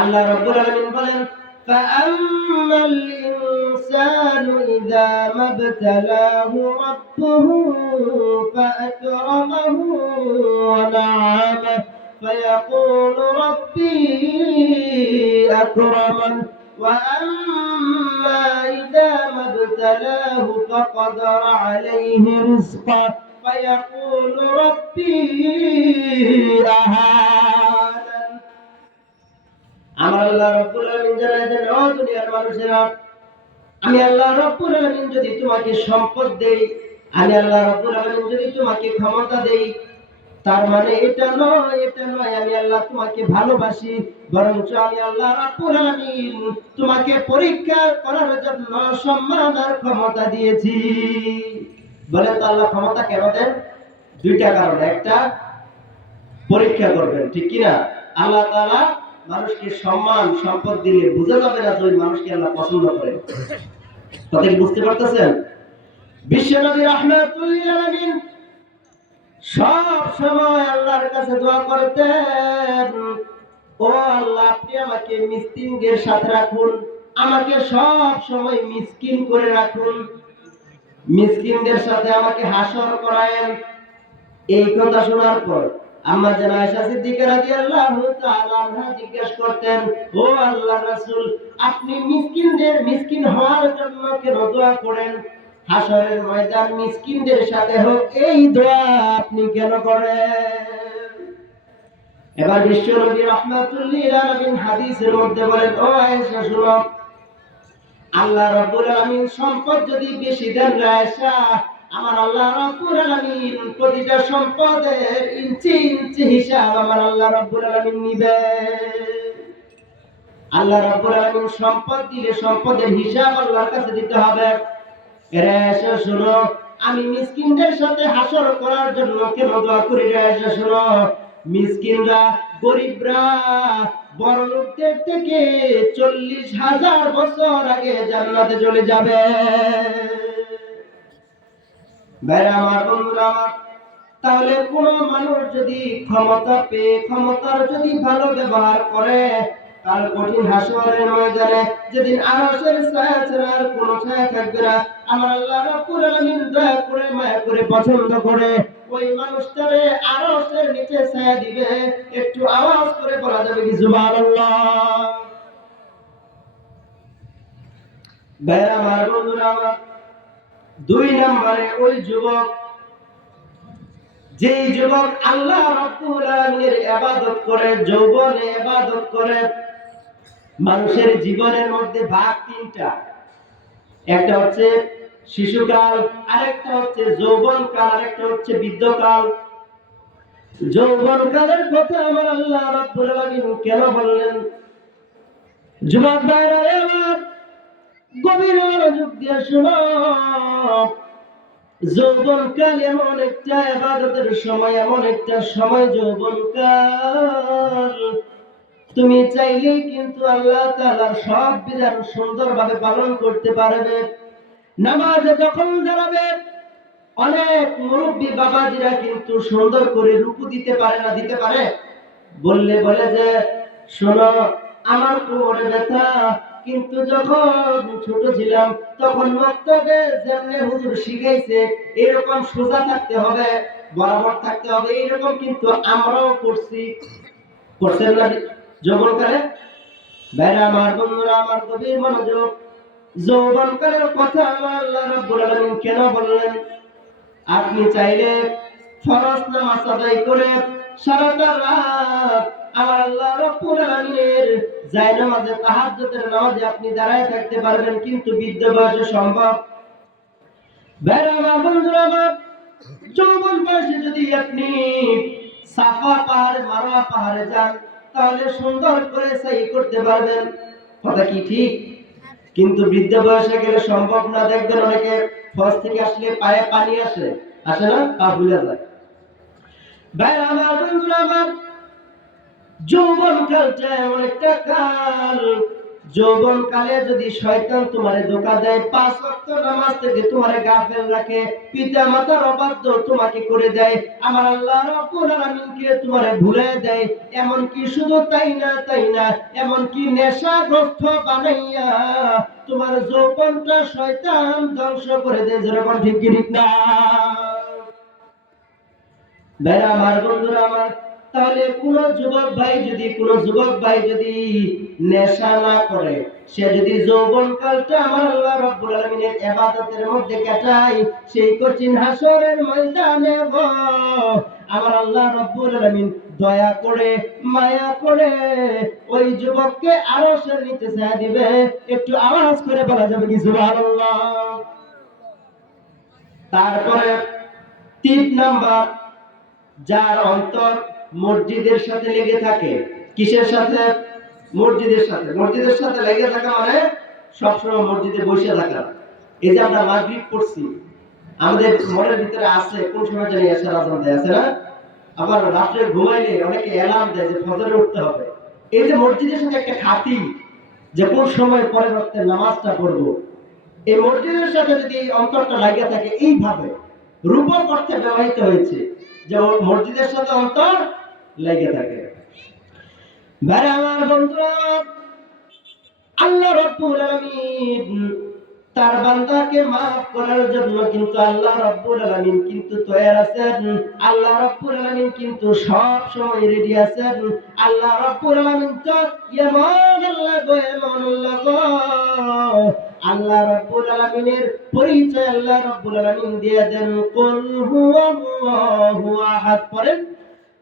আল্লাহ রাব্বুল আলামিন বলেন, فأما الإنسان إذا ما ابتلاه ربه فأكرمه ونعمه فيقول ربي أكرمن وأما إذا ما ابتلاه فقدر عليه رزقه فيقول ربي أهانن। আমার আল্লাহ রাব্বুল আলামিন জানায় দেন, ও দুনিয়ার মানুষেরা, আমি আল্লাহ রাব্বুল আলামিন যদি তোমাকে সম্পদ দেই, আমি আল্লাহ রাব্বুল আলামিন যদি তোমাকে ক্ষমতা দেই, তার মানে এটা নয় আমি আল্লাহ তোমাকে ভালোবাসি, বরঞ্চ আমি আল্লাহ রাব্বুল আলামিন তোমাকে পরীক্ষা করার জন্য সম্মান আর ক্ষমতা দিয়েছি। বলেন তো আল্লাহ ক্ষমতা কেন দেন? 2টা কারণ। একটা, পরীক্ষা করবেন, ঠিক কি না? আল্লাহ তাআলা মানুষকে সম্মান সম্পদ দিলে বোঝা যাবে না যে ওই মানুষকে আল্লাহ পছন্দ করে। কথা কি বুঝতে পারতেছেন? বিশ্বনবী রাহমাতুল লিল আলামিন সব সময় আল্লাহর কাছে দোয়া করতেন, ও আল্লাহ আপনি আমাকে মিসকিনদের সাথে রাখুন, আমাকে সব সময় মিসকিন করে রাখুন, মিসকিনদের সাথে আমাকে হাসর করায়েন। এই কথা শোনার পর আম্মা জান আয়েশা সিদ্দিকা রাদিয়াল্লাহু তাআলা আনহা জিজ্ঞেস করতেন, ও আল্লাহর রাসূল আপনি মিসকিনদের মিসকিন হওয়ার জন্য কেন দোয়া করেন? হাসরের ময়দান মিসকিনদের সাথে হোক এই দোয়া আপনি কেন করেন? এবার বিশ্বনবী রাহমাতুল লিল আলামিন হাদিসের মধ্যে বলেন, ও আয়েশা শুনো, আল্লাহ রাব্বুল আলামিন সম্পদ যদি বেশি দেন রে আয়েশা, আমার আল্লাহ রাব্বুল আলামিন প্রতিটা সম্পদের ইঞ্চি ইঞ্চি হিসাব আমার আল্লাহ রাব্বুল আলামিন নিবে। আল্লাহ রাব্বুল আলামিন সম্পদ দিলে সম্পদের হিসাব আল্লাহর কাছে দিতে হবে। রে আয়েশা শুনো, আমি মিসকিনদের সাথে হাসর করার জন্য কেন দোয়া করি রে আয়েশা শুনো, মিসকিনরা গরিবরা বড় লোকদের থেকে 40,000 বছর আগে জান্নাতে চলে যাবে। ভাইরা আমার, বন্ধুরা আমার, তাহলে কোন মানুষ যদি ক্ষমতা পেয়ে ক্ষমতার যদি ভালো ব্যবহার করে, কাল কঠিন হাসরের ময়দানে যেদিন আরশের ছায়া ছাড়া আর কোনো ছায়া থাকবে না, আমার আল্লাহ রাব্বুল আলামিন দয়া করে মায়া করে পছন্দ করে ওই মানুষটারে আরশের নিচে ছায়া দিবে। একটু আওয়াজ করে বলা যাবে কি সুবহানাল্লাহ? ভাইরা আমার, বন্ধুরা আমার, 2 নম্বরে ওই যুবক, যেই যুবক আল্লাহ রাব্বুল আলামিনের ইবাদত করে, যৌবনে ইবাদত করে। মানুষের জীবনের মধ্যে ভাগ 3টা, একটা হচ্ছে শিশুকাল, আরেকটা হচ্ছে যৌবনকাল, আরেকটা হচ্ছে বৃদ্ধকাল। যৌবনকালের কথা আমার আল্লাহ রাব্বুল আলামিন কেন বললেন? যুবক ভাইরা আমার, গভীর মনোযোগ দিয়ে শুনো। যৌবনকাল এমন একটা ইবাদতের সময়, এমন একটা সময় যৌবনকাল, তুমি চাইলেই কিন্তু আল্লাহ তাআলার সব বিধান সুন্দরভাবে পালন করতে পারবে। নামাজে যখন দাঁড়াবে, অনেক মুরব্বী বাবাজিরা কিন্তু সুন্দর করে রুকু দিতে পারে না, দিতে পারে? বললে বলে যে শোনো, আমার কোমরে ব্যথা, কিন্তু যখন ছোট ছিলাম তখন মক্তবে যেমনে হুজুর শিখাইছে এরকম সোজা থাকতে হবে, বরাবর থাকতে হবে, এইরকম কিন্তু আমরাও করছি। করছেন না যৌবনকালে? ভাইরা আমার, বন্ধুরা আমার, গভীর মনোযোগ। যৌবনকালের কথা আমার আল্লাহ রাব্বুল আলামিন কেন বললেন? আপনি চাইলে ফরজ নামাজ আদায় করে সারাটা রাত আমার আল্লাহ রাব্বুল আলামিনের জায়নামাজে তাহাজ্জুদের নামাজে আপনি দাঁড়ায় থাকতে পারবেন, কিন্তু বৃদ্ধ বয়সে সম্ভব? ভাইরা আমার, বন্ধুরা আমার, যৌবন বয়সে যদি আপনি সাফা পাহাড়ে, মারওয়া পাহাড়ে যান, তাহলে সুন্দর করে সাই করতে পারবেন। কথা কি ঠিক? কিন্তু বৃদ্ধ বয়সে গেলে সম্ভব না। দেখবেন অনেকে ফজ থেকে আসলে পায়ে পানি আসে, আসে না, পা ভুলে যায়। ভাইরা আমার, বন্ধুরা আমার, যৌবন কালটা এমন একটা কাল, যৌবন কালে যদি শয়তান তোমারে ধোঁকা দেয়, 5 ওয়াক্ত নামাজ থেকে তোমারে গাফেল রাখে, পিতা মাতার অবাধ্য তোমাকে করে দেয়, আমার আল্লাহ রাব্বুল আলামিনকে তোমারে ভুলে দেয়, এমন কি শুধু তাই না, তাই না, এমন কি নেশাগ্রস্ত বানাইয়া তোমার যৌবনটা শয়তান ধ্বংস করে দেয়। যেরকম ঠিক কি ঠিক না? ভাইরা আমার, বন্ধুরা আমার, তাহলে কোন যুবক ভাই যদি নেশা না করে, সে যদি যৌবনকালটা আমার আল্লাহ রাব্বুল আলামিনের ইবাদতের মধ্যে কাটায়, সেই কঠিন হাসরের ময়দানে আমার আল্লাহ রাব্বুল আলামিন দয়া করে, মায়া করে ওই যুবককে আরশের নিচে ছায়া দিবে। একটু আওয়াজ করে বলা যাবে কি সুবহানাল্লাহ? তারপরে 3 নাম্বার, যার অন্তর মসজিদের সাথে লেগে থাকে। কিসের সাথে? মসজিদের সাথে। মসজিদের সাথে লেগে থাকা মানে সবসময় মসজিদে বসে থাকা। এই যে আমরা মাগরিব পড়ছি, আমাদের মনের ভিতরে আছে কোন সময় জানি এশার আযান দেয়, আছে না? আবার রাতে ঘুমাইলে অনেকে অ্যালার্ম দেয় যে ফজরে উঠতে হবে। এই যে মসজিদের সাথে একটা খাতি, যে কোন সময় পরে রাতে নামাজটা পড়বো, এই মসজিদের সাথে যদি এই অন্তরটা লাগিয়ে থাকে, এইভাবে রূপক অর্থে ব্যবহৃত হয়েছে যে মসজিদের সাথে অন্তর লেগে থাকে। ভাই আমার বন্ধুরা, আল্লাহ রাব্বুল আলামিন তার বান্দাকে maaf করার জন্য কিন্তু আল্লাহ রাব্বুল আলামিন কিন্তু তৈয়ার আছেন। আল্লাহ রাব্বুল আলামিন কিন্তু সব সময় রেডি আছেন। আল্লাহ রাব্বুল আলামিন তো এমন আল্লাহ গো, এমন আল্লাহ গো। আল্লাহ রাব্বুল আলামিনের পরিচয় আল্লাহ রাব্বুল আলামিন দিয়ে দেন, কুল হুয়াল্লাহু আহাদ। পড়েন,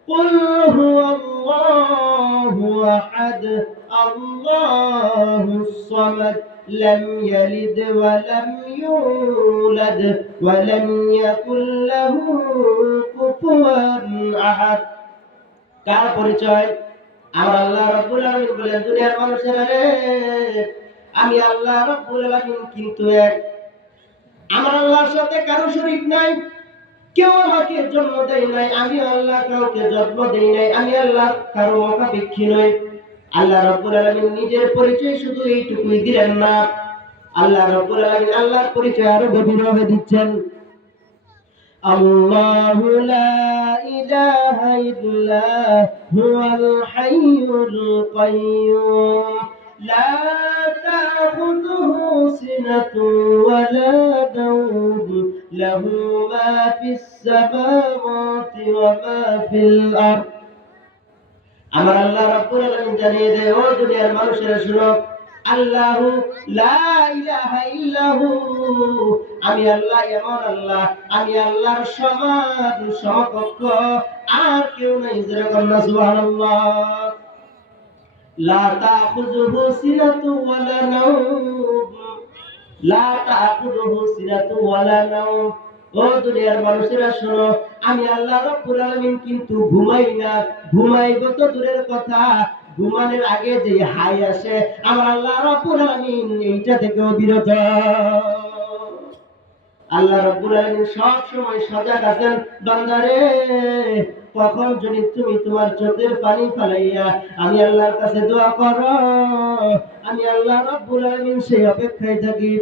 قل هو الله أحد الله الصمد لم يلد ولم يولد ولم يكن له كفوا أحد। কার পরিচয়? আমার আল্লাহ রাব্বুল আলামিন বলেন, দুনিয়ার মানুষেরা রে, আমি আল্লাহ রাব্বুল আলামিন কিন্তু এক। আমার আল্লাহর সাথে কারো শরীক নাই। কেউ আমাকে জন্ম দেয় নাই, আমি আল্লাহ কাউকে জন্ম দেই নাই। আমি আল্লাহ কারো মুখাপেক্ষী নই। আল্লাহ রাব্বুল আলামিন নিজের পরিচয় শুধু এইটুকুই দিলেন না, আল্লাহ রাব্বুল আলামিন আল্লাহর পরিচয় আরো গভীরভাবে দিচ্ছেন। আল্লাহু লা ইলাহা ইল্লা হুয়াল হাইয়ুল কাইয়্যুম লা তাখুযুহু সিনাতুন ওয়ালা নাওম লাহু মা ফিস সামাওয়াতি ওয়া মা ফিল আরদ। আমার আল্লাহ রাব্বুল আলামিন জানিয়ে দেয়, ও দুনিয়ার মানুষেরা শুনো, আল্লাহু লা ইলাহা ইল্লাহু, আমি আল্লাহ এমন আল্লাহ, আমি আল্লাহর সমান সমকক্ষ আর কেউ নাই। যেরকম না, সুবহানাল্লাহ। লা তাখুযুহু সিনাতু ওয়ালা নাওম, লা তাখুযুহু সিনাতু ওয়ালা নাওম। ও দুনিয়ার মানুষেরা শোনো, আমি আল্লাহ রাব্বুল আলামিন কিন্তু ঘুমাই না। ঘুমাইব তো দূরের কথা, ঘুমানোর আগে যে হাই আসে, আমার আল্লাহ রাব্বুল আলামিন এইটা থেকেও বিরত। আল্লাহ রাব্বুল আলামিন সব সময় সজাগ আছেন। বান্দারে, কখন যদি তুমি তোমার চোখের পানি ফেলাইয়া আমি আল্লাহর কাছে দোয়া করো, আমি আল্লাহ রাব্বুল আলামিন সেই অপেক্ষায় থাকি।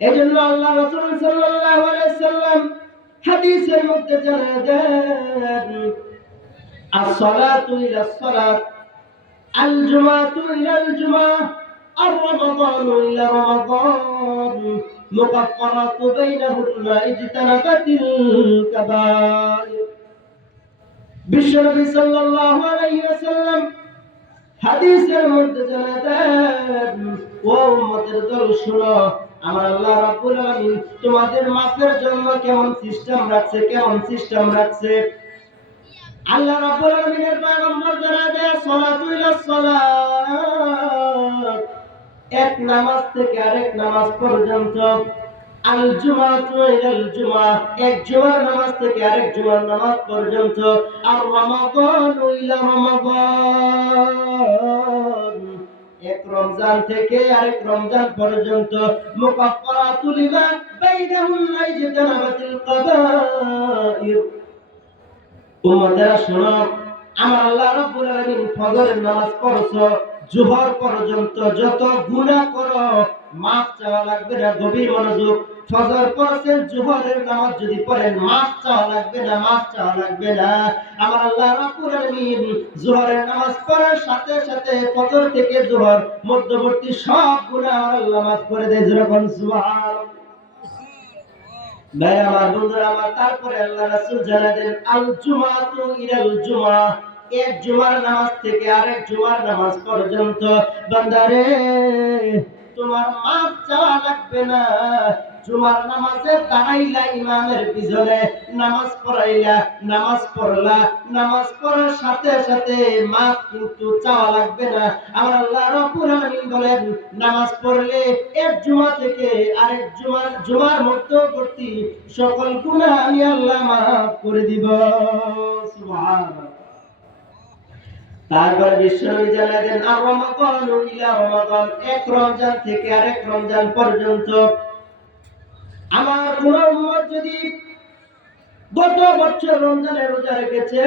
এজন্য আল্লাহ রাসূল সাল্লাল্লাহু আলাইহি সাল্লাম হাদিসের মধ্যে জানায় দেন, as-salatu ila as-salat, al-jumu'atu ila al-jumu'ah, ar-ramadanu ila ramadan, mukaffaratu bainahunna ijtanabatil kabair। বিশ্বনবী সাল্লাল্লাহু আলাইহি ওয়াসাল্লাম হাদিসের মধ্যে জানায় দেন, ও উম্মতের দল শুনো, আমার আল্লাহ রাব্বুল আলামিন তোমাদের মাফের জন্য কেমন সিস্টেম রাখছে, কেমন সিস্টেম রাখছে। আল্লাহ রাব্বুল আলামিনের পয়গম্বর জানায় দেয়, সালাতু ইলাস সালাত, এক নামাজ থেকে আরেক নামাজ পর্যন্ত, আল জুমাতু ইলাল জুমা, এক জুমার নামাজ থেকে আরেক জুমার নামাজ পর্যন্ত, আর রমাদানু ইলা রমাদান, এক রমজান থেকে আরেক রমজান পর্যন্ত, মুকাফফারাতু লিমা বাইনাহুন্না ইজতানাবাতিল কাবাইর। উম্মতেরা শোনো, আমার আল্লাহ রাব্বুল আলামিন ফজরের নামাজ পড়ছো, জোহর পর্যন্ত যত গুনাহ করো মাফ চাওয়া লাগবে না। গভীর মনোযোগ। ফজর পড়ছেন, জোহরের নামাজ যদি পড়েন মাফ চাওয়া লাগবে না, মাফ চাওয়া লাগবে না। আমার আল্লাহ রাব্বুল আলামিন জোহরের নামাজ পড়ার সাথে সাথে ফজর থেকে জোহর মধ্যবর্তী সব গুনাহ আল্লাহ মাফ করে দেয়। যেরকম সুবহানাল্লাহ। ভাই আমার, বন্ধুরা আমার, তারপরে আল্লাহ রাসূল জানালেন, আল জুমাতু ইলাল জুমা, এক জুমার নামাজ থেকে আরেক জুমার নামাজ পর্যন্ত। বান্দারে, তোমার মাফ চাওয়া লাগবে না। জুমার নামাজে দাঁড়াইলা ইমামের পিছনে, নামাজ পড়াইলা, নামাজ পড়লা, নামাজ পড়ার সাথে সাথে মাফ কিন্তু চাওয়া লাগবে না। আমার আল্লাহ রাব্বুল আলামিন বলেন, নামাজ পড়লে এক জুমা থেকে আরেক জুমার মধ্যবর্তী সকল গুনাহ আমি আল্লাহ মাফ করে দিব। সুবহানাল্লাহ। তারপর বিশ্বনবী জানালেন, আর রমাদানু ইলা রমাদান, এক রমজান থেকে আরেক রমজান পর্যন্ত। আমার কোন উম্মত যদি গত বছর রমজানের রোজা রেখেছে,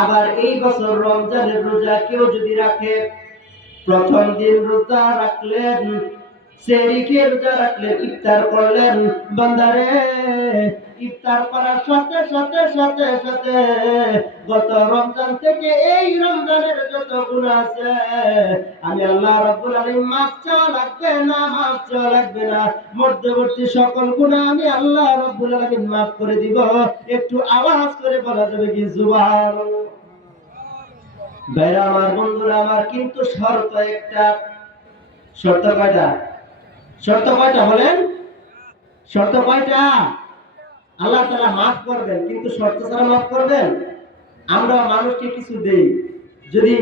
আবার এই বছর রমজানের রোজা কেউ যদি রাখে, প্রথম দিন রোজা রাখলেন, সেহরি খেয়ে রোজা রাখলেন, ইফতার করলেন। বান্দারে ইফতার করার সাথে সাথে সাথে সাথে গত রমজান থেকে এই রমজানের যত গুনাহ আছে আমি আল্লাহ রাব্বুল আলামিন মাফ চাওয়া লাগবে না, মাফ চাওয়া লাগবে না, মধ্যবর্তী সকল গুনাহ আমি আল্লাহ রাব্বুল আলামিন মাফ করে দিব। একটু আওয়াজ করে বলা যাবে কি সুবহানাল্লাহ? ভাইরা আমার, বন্ধুরা আমার, কিন্তু শর্ত একটা। শর্ত কয়টা? শর্ত কয়টা বলেন? শর্ত কয়টা? আল্লাহ তাআলা মাফ করবেন, কিন্তু শর্ত ছাড়া মাফ করবেন? আমরা মানুষকে কিছু দেই, যদি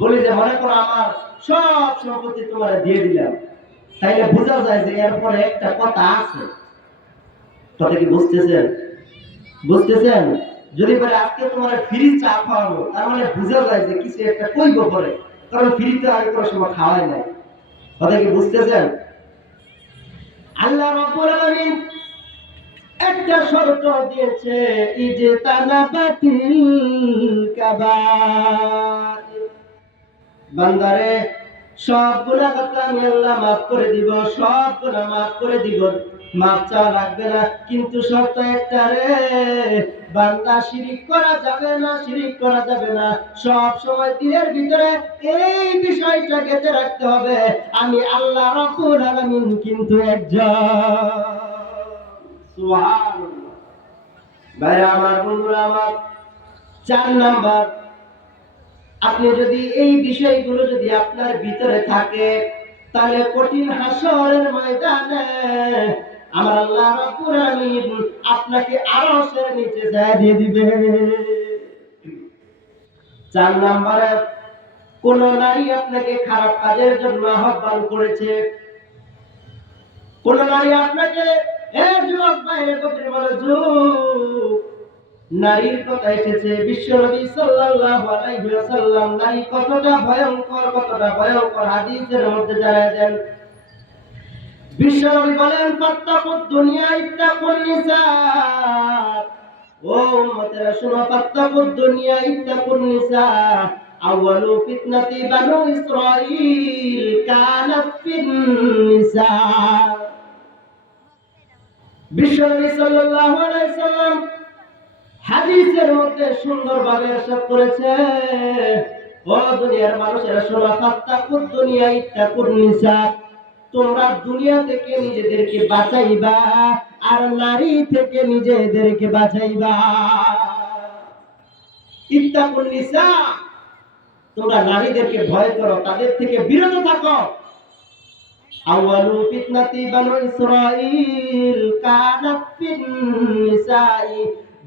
বলি যে মনে করো আমার সব সম্পত্তি তোমার দিয়ে দিলাম, তাইলে বোঝা যায় যে এরপরে একটা কথা আছে। কথা কি বুঝতেছেন? বুঝতেছেন? যদি বলে আজকে তোমার ফ্রি চা খাওয়াবো, তার মানে বোঝা যায় যে কিছু একটা কইব পরে, কারণ ফ্রিতে আগে কোনো সময় খাওয়াই নাই। কথা কি বুঝতেছেন? আল্লাহ রাব্বুল আলামিন একটা শর্ত দিয়েছে, ইজতানাবাতিল কাবাইর। বান্দারে সব গুনাহ কথা আমি আল্লাহ মাফ করে দিব, সব গুনাহ মাফ করে দিব, মাফ চাওয়া লাগবে না, কিন্তু শর্ত একটা রে, বান্দা শিরিক করা যাবে না, শিরিক করা যাবে না। সব সময় দিলের ভিতরে এই বিষয়টা গেঁথে রাখতে হবে, আমি আল্লাহ রাব্বুল আলামিন কিন্তু একজন। সুবহানাল্লাহ। ভাইরা আমার, বন্ধুরা আমার, 4 নাম্বার, আপনি যদি এই বিষয়গুলো যদি আপনার ভিতরে থাকে, তাহলে কঠিন হাসরের ময়দানে আমার আল্লাহ রাব্বুল আলামিন আপনাকে আরশের নিচে জায়গা দিয়ে দিবে। 4 নম্বরে, কোন নারী আপনাকে খারাপ কাজের জন্য আহ্বান করেছে, কোন নারী আপনাকে যুবক বাইরে গভীর মনোযোগ, নারীর কথা এসেছে, বিশ্বনবী সাল্লাল্লাহু আলাইহি ওয়াসাল্লাম নারী কতটা ভয়ঙ্কর হাদিসের মধ্যে জানায় দেন। বিশ্বনবী বলেন, ফাত্তাকুদ দুনিয়া ইত্তাকুন নিসা। ও উম্মতেরা শুনো, ফাত্তাকুদ দুনিয়া ইত্তাকুন নিসা। আউয়ালু ফিতনাতি বানু ইসরাঈল কানাত ফিন নিসা। বিশ্বনবী সাল্লাল্লাহু আলাইহি ওয়াসাল্লাম হাদিসের মধ্যে সুন্দরভাবে ইরশাদ করেছে, ও দুনিয়ার মানুষেরা শোনো, ফাত্তাকুদ দুনিয়া ইত্তাকুন নিসা। তোমরা দুনিয়া থেকে নিজেদেরকে বাঁচাইবা, আর নারী থেকে নিজেদেরকে বাঁচাইবা। ইত্তাকুন নিসা, তোমরা নারীদেরকে ভয় করো, তাদের থেকে বিরত থাকো। আউয়ালু ফিতনাতি বানু ইসরাঈল কানাত ফিন নিসাই।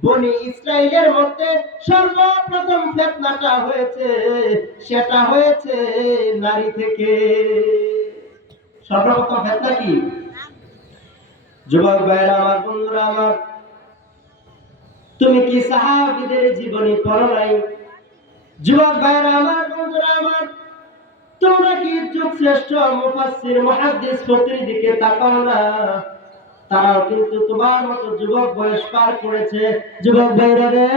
বনি ইসরাইলের মধ্যে সর্বপ্রথম ফিতনাটা হয়েছে, সেটা হয়েছে নারী থেকে। সর্বপ্রথম ফিতনা কি? যুবক ভাইরা আমার, বন্ধুরা আমার, তুমি কি সাহাবীদের জীবনী পড়ো নাই? যুবক ভাইরা আমার, বন্ধুরা আমার, তোমরা কি যুগ শ্রেষ্ঠ মুফাসসির মুহাদ্দিস ফকির দিকে তাকাও না? তারাও কিন্তু তোমার মতো যুবক বয়স পার করেছে। যুবক ভাইরা রে,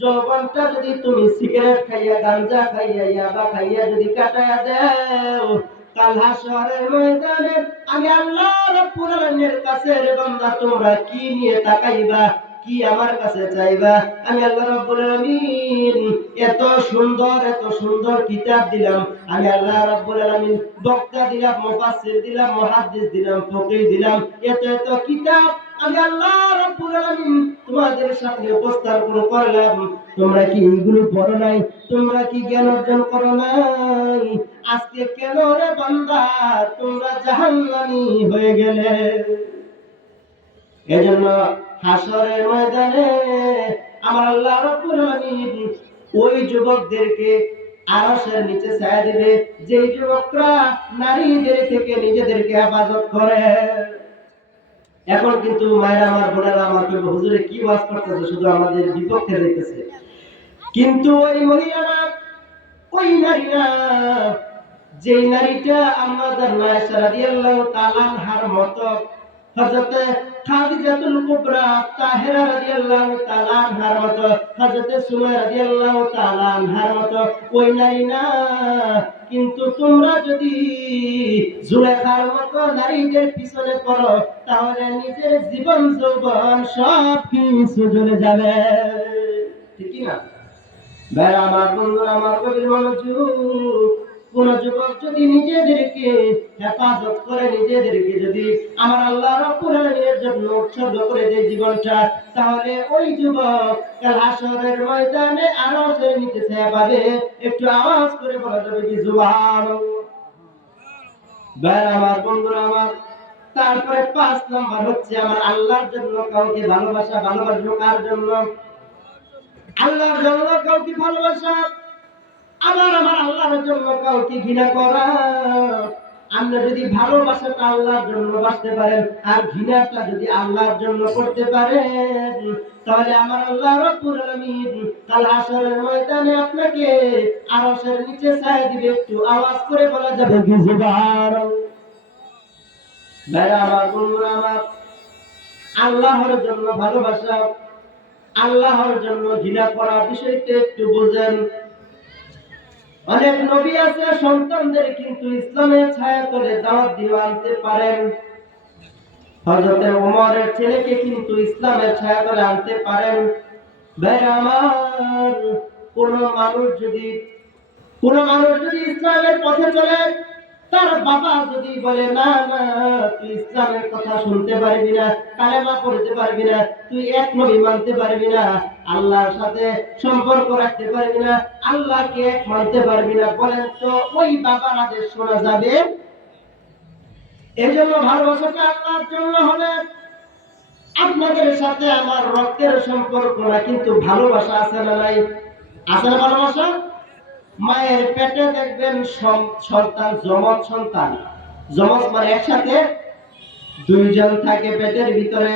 যৌবনটা যদি তুমি সিগারেট খাইয়া, গাঞ্জা খাইয়া, ইয়াবা খাইয়া যদি কাটায়া দাও, কাল হাশরের ময়দানে আমি আল্লাহ রাব্বুল আলামিনের কাছে রে বান্দা তোমরা কি নিয়ে তাকাইবা, কি আমার কাছে চাইবা? আমি আল্লাহ রাব্বুল আলামিন এত সুন্দর কিতাব দিলাম, আমি আল্লাহ রাব্বুল আলামিন বক্তা দিলাম, মুফাসসির দিলাম, মুহাদ্দিস দিলাম, ফকিহ দিলাম, এত কিতাব আমি আল্লাহ রাব্বুল আলামিন তোমাদের সামনে উপস্থাপন করলাম। তোমরা কি এগুলো পড়ো নাই? তোমরা কি জ্ঞান অর্জন করো নাই? আজকে কেন রে বান্দা তোমরা জাহান্নামী হয়ে গেলে? এজন্য হাশরের ময়দানে আমার আল্লাহ রাব্বুল আলামিন ওই যুবকদেরকে আরশের নিচে ছায়া দিবে, যে যুবকরা নারীদের থেকে নিজেদেরকে হেফাজত করে। এখন কিন্তু মায়েরা আমার, বোনেরা আমার, হুজুরে কি ওয়াজ করতেছে, শুধু আমাদের বিপক্ষে দেখতেছে। কিন্তু ওই মহিলারা, ওই নারীরা, যে নারীটা আমাদের আয়েশা রাদিয়াল্লাহু তাআলা আনহার মতো হযরত খাদিজাতুল কুবরা তাহেরা রাদিয়াল্লাহু তাআলা আনহার মতো, হযরত সুমাইয়া রাদিয়াল্লাহু তাআলা আনহার মতো ওই নারী না। কিন্তু তোমরা যদি জুলেখার মতো নারীদের পিছনে পড়ো তাহলে নিজের জীবন যৌবন সব কিছু চলে যাবে, ঠিক কি না? ভাই আমার, বন্ধুরা আমার, গভীর মনোযোগ। কোন যুবক যদি নিজেদেরকে হেফাজত করে, নিজেদেরকে যদি আমার আল্লাহ রাব্বুল আলামিনের জন্য উৎসর্গ করে দেয় জীবনটা, তাহলে ওই যুবক কাল হাশরের ময়দানে আরশের নিচে ছায়া পাবে। একটু আওয়াজ করে বলা যাবে কি সুবহানাল্লাহ? ভাই আমার, বন্ধুরা আমার, তারপরে 5 নাম্বার হচ্ছে আমার আল্লাহর জন্য কাউকে ভালোবাসা। ভালোবাসবো কার জন্য? আল্লাহর জন্য কাউকে ভালোবাসা, আবার আমার আল্লাহর জন্য কাউকে ঘৃণা করা। আমরা যদি ভালোবাসাটা আল্লাহর জন্য বাসতে পারেন আর ঘৃণাটা যদি আল্লাহর জন্য করতে পারেন, তাহলে আমার আল্লাহ রাব্বুল আলামিন কাল হাশরের ময়দানে আপনাকে আরশের নিচে ছায়া দিবে। একটু আওয়াজ করে বলা যাবে কি সুবহানাল্লাহ? ভাইরা আমার, বন্ধুরা আমার, আল্লাহর জন্য ভালোবাসা, আল্লাহর জন্য ঘৃণা করা বিষয়টা একটু বুঝেন। অনেক নবী আছে সন্তানদের কিন্তু ইসলামের ছায়া তলে দাওয়াত দিয়ে আনতে পারেন। হযরত ওমরের ছেলেকে কিন্তু ইসলামের ছায়া তলে আনতে পারেন। ভাইরা আমার, কোন মানুষ যদি ইসলামের পথে চলে, তার বাবা যদি বলে না না তুই ইসলামের কথা শুনতে পারবি না, কালেমা পড়তে পারবি না, তুই এক নবী মানতে পারবি না, আল্লাহর সাথে সম্পর্ক রাখতে পারবি না, আল্লাহকে এক মানতে পারবি না, বলেন তো ওই বাবার আদেশ শোনা যাবে? এই জন্য ভালোবাসাটা আল্লাহর জন্য হলে আপনাদের সাথে আমার রক্তের সম্পর্ক না, কিন্তু ভালোবাসা আছে না নাই? আছে না ভালোবাসা? মায়ের পেটে দেখবেন সন্তান, যমজ সন্তান, যমজ মানে একসাথে দুইজন থাকে পেটের ভিতরে।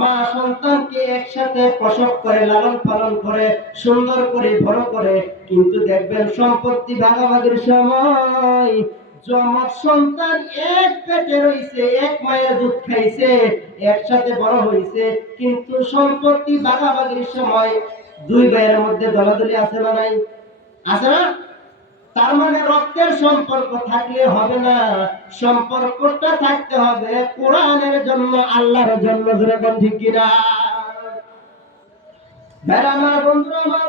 মা সন্তানকে একসাথে প্রসব করে, লালন পালন করে, সুন্দর করে বড় করে, কিন্তু দেখবেন সম্পত্তি ভাগাভাগির সময় যমজ সন্তান এক পেটে রইছে, এক মায়ের দুধ খাইছে, একসাথে বড় হইছে, কিন্তু সম্পত্তি ভাগাভাগির সময় দুই ভাইয়ের মধ্যে দলাদলি আছে না নাই? আছে না? তার মানে রক্তের সম্পর্ক থাকলে হবে না, সম্পর্কটা থাকতে হবে কোরআনের জন্য, আল্লাহর জন্য। যেরকম ঠিক কিনা? ভাইরা আমার, বন্ধুরা আমার,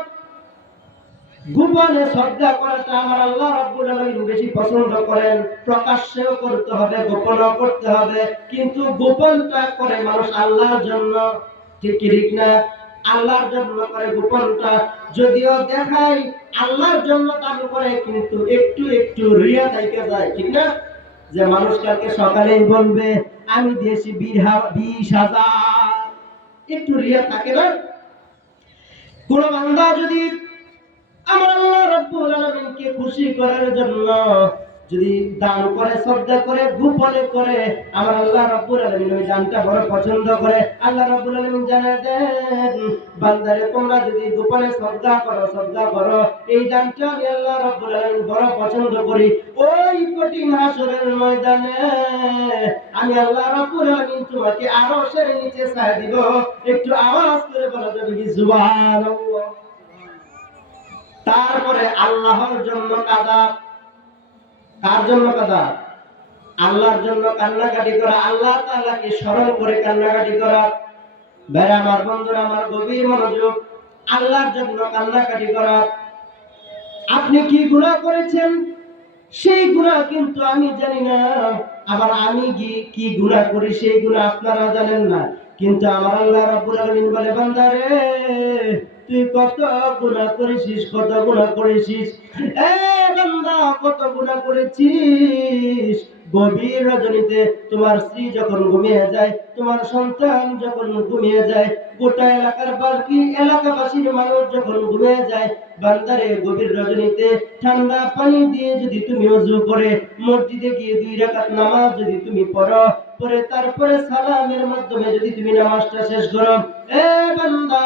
গোপনে শ্রদ্ধা করাটা আমার আল্লাহ রাব্বুল আলামিন বেশি পছন্দ করেন। প্রকাশ্যেও করতে হবে, গোপনও করতে হবে, কিন্তু গোপনটা করে মানুষ আল্লাহর জন্য, ঠিক কি ঠিক না? আল্লাহর জন্য করে গোপনটা, যদিও দেখাই আল্লাহর জন্য দান করে, কিন্তু একটু একটু রিয়া থেকে যায়, ঠিক না? যে মানুষ কালকে সকালেই বলবে আমি দিয়েছি 20,000, একটু রিয়া থাকে না? কোন বান্দা যদি আমার আল্লাহ রাব্বুল আলামিনকে খুশি করার জন্য যদি দান করে, শ্রদ্ধা করে, গোপনে করে, আমার আল্লাহ রাব্বুল আলামিন ওই দানটা বড় পছন্দ করে। আল্লাহ রাব্বুল আলামিন জানায় দেন, বান্দারে তোমরা যদি গোপনে শ্রদ্ধা করো, এই দানটা আমি আল্লাহ রাব্বুল আলামিন বড় পছন্দ করি। ওই কঠিন হাশরের ময়দানে আমি আল্লাহ রাব্বুল আলামিন তোমাকে আরশের নিচে ছায়া দিব। একটু আওয়াজ করে বলা যাবে কি সুবহানাল্লাহ? তারপরে আল্লাহর জন্য কাঁদা। কার জন্য কাঁদা? আল্লাহর জন্য কান্নাকাটি করা, আল্লাহ তাআলাকে স্মরণ করে কান্নাকাটি করা। ভাইরা আমার, বন্ধুরা আমার, গভীর মনোযোগ। আল্লাহর জন্য কান্নাকাটি করা। আপনি কি গুনাহ করেছেন সেই গুনাহ কিন্তু আমি জানি না, আবার আমি কি গুনাহ করি সেই গুনাহ আপনারা জানেন না, কিন্তু আমার আল্লাহ রাব্বুল আলামিন বলে বান্দারে তুই কত গুনাহ করেছিস, কত গুনাহ করেছিস। এ বান্দা, কত গুনাহ করেছিস। গভীর রজনীতে তোমার স্ত্রী যখন ঘুমিয়ে যায়, তোমার সন্তান যখন ঘুমিয়ে যায়, গোটা এলাকার বাকি এলাকাবাসীর মানুষ যখন ঘুমিয়ে যায়, বান্দারে গভীর রজনীতে ঠান্ডা পানি দিয়ে যদি তুমি ওযু করে মসজিদে গিয়ে 2 রাকাত নামাজ যদি তুমি পড়ো, পরে তারপরে সালামের মাধ্যমে যদি তুমি নামাজটা শেষ করো, এ বান্দা,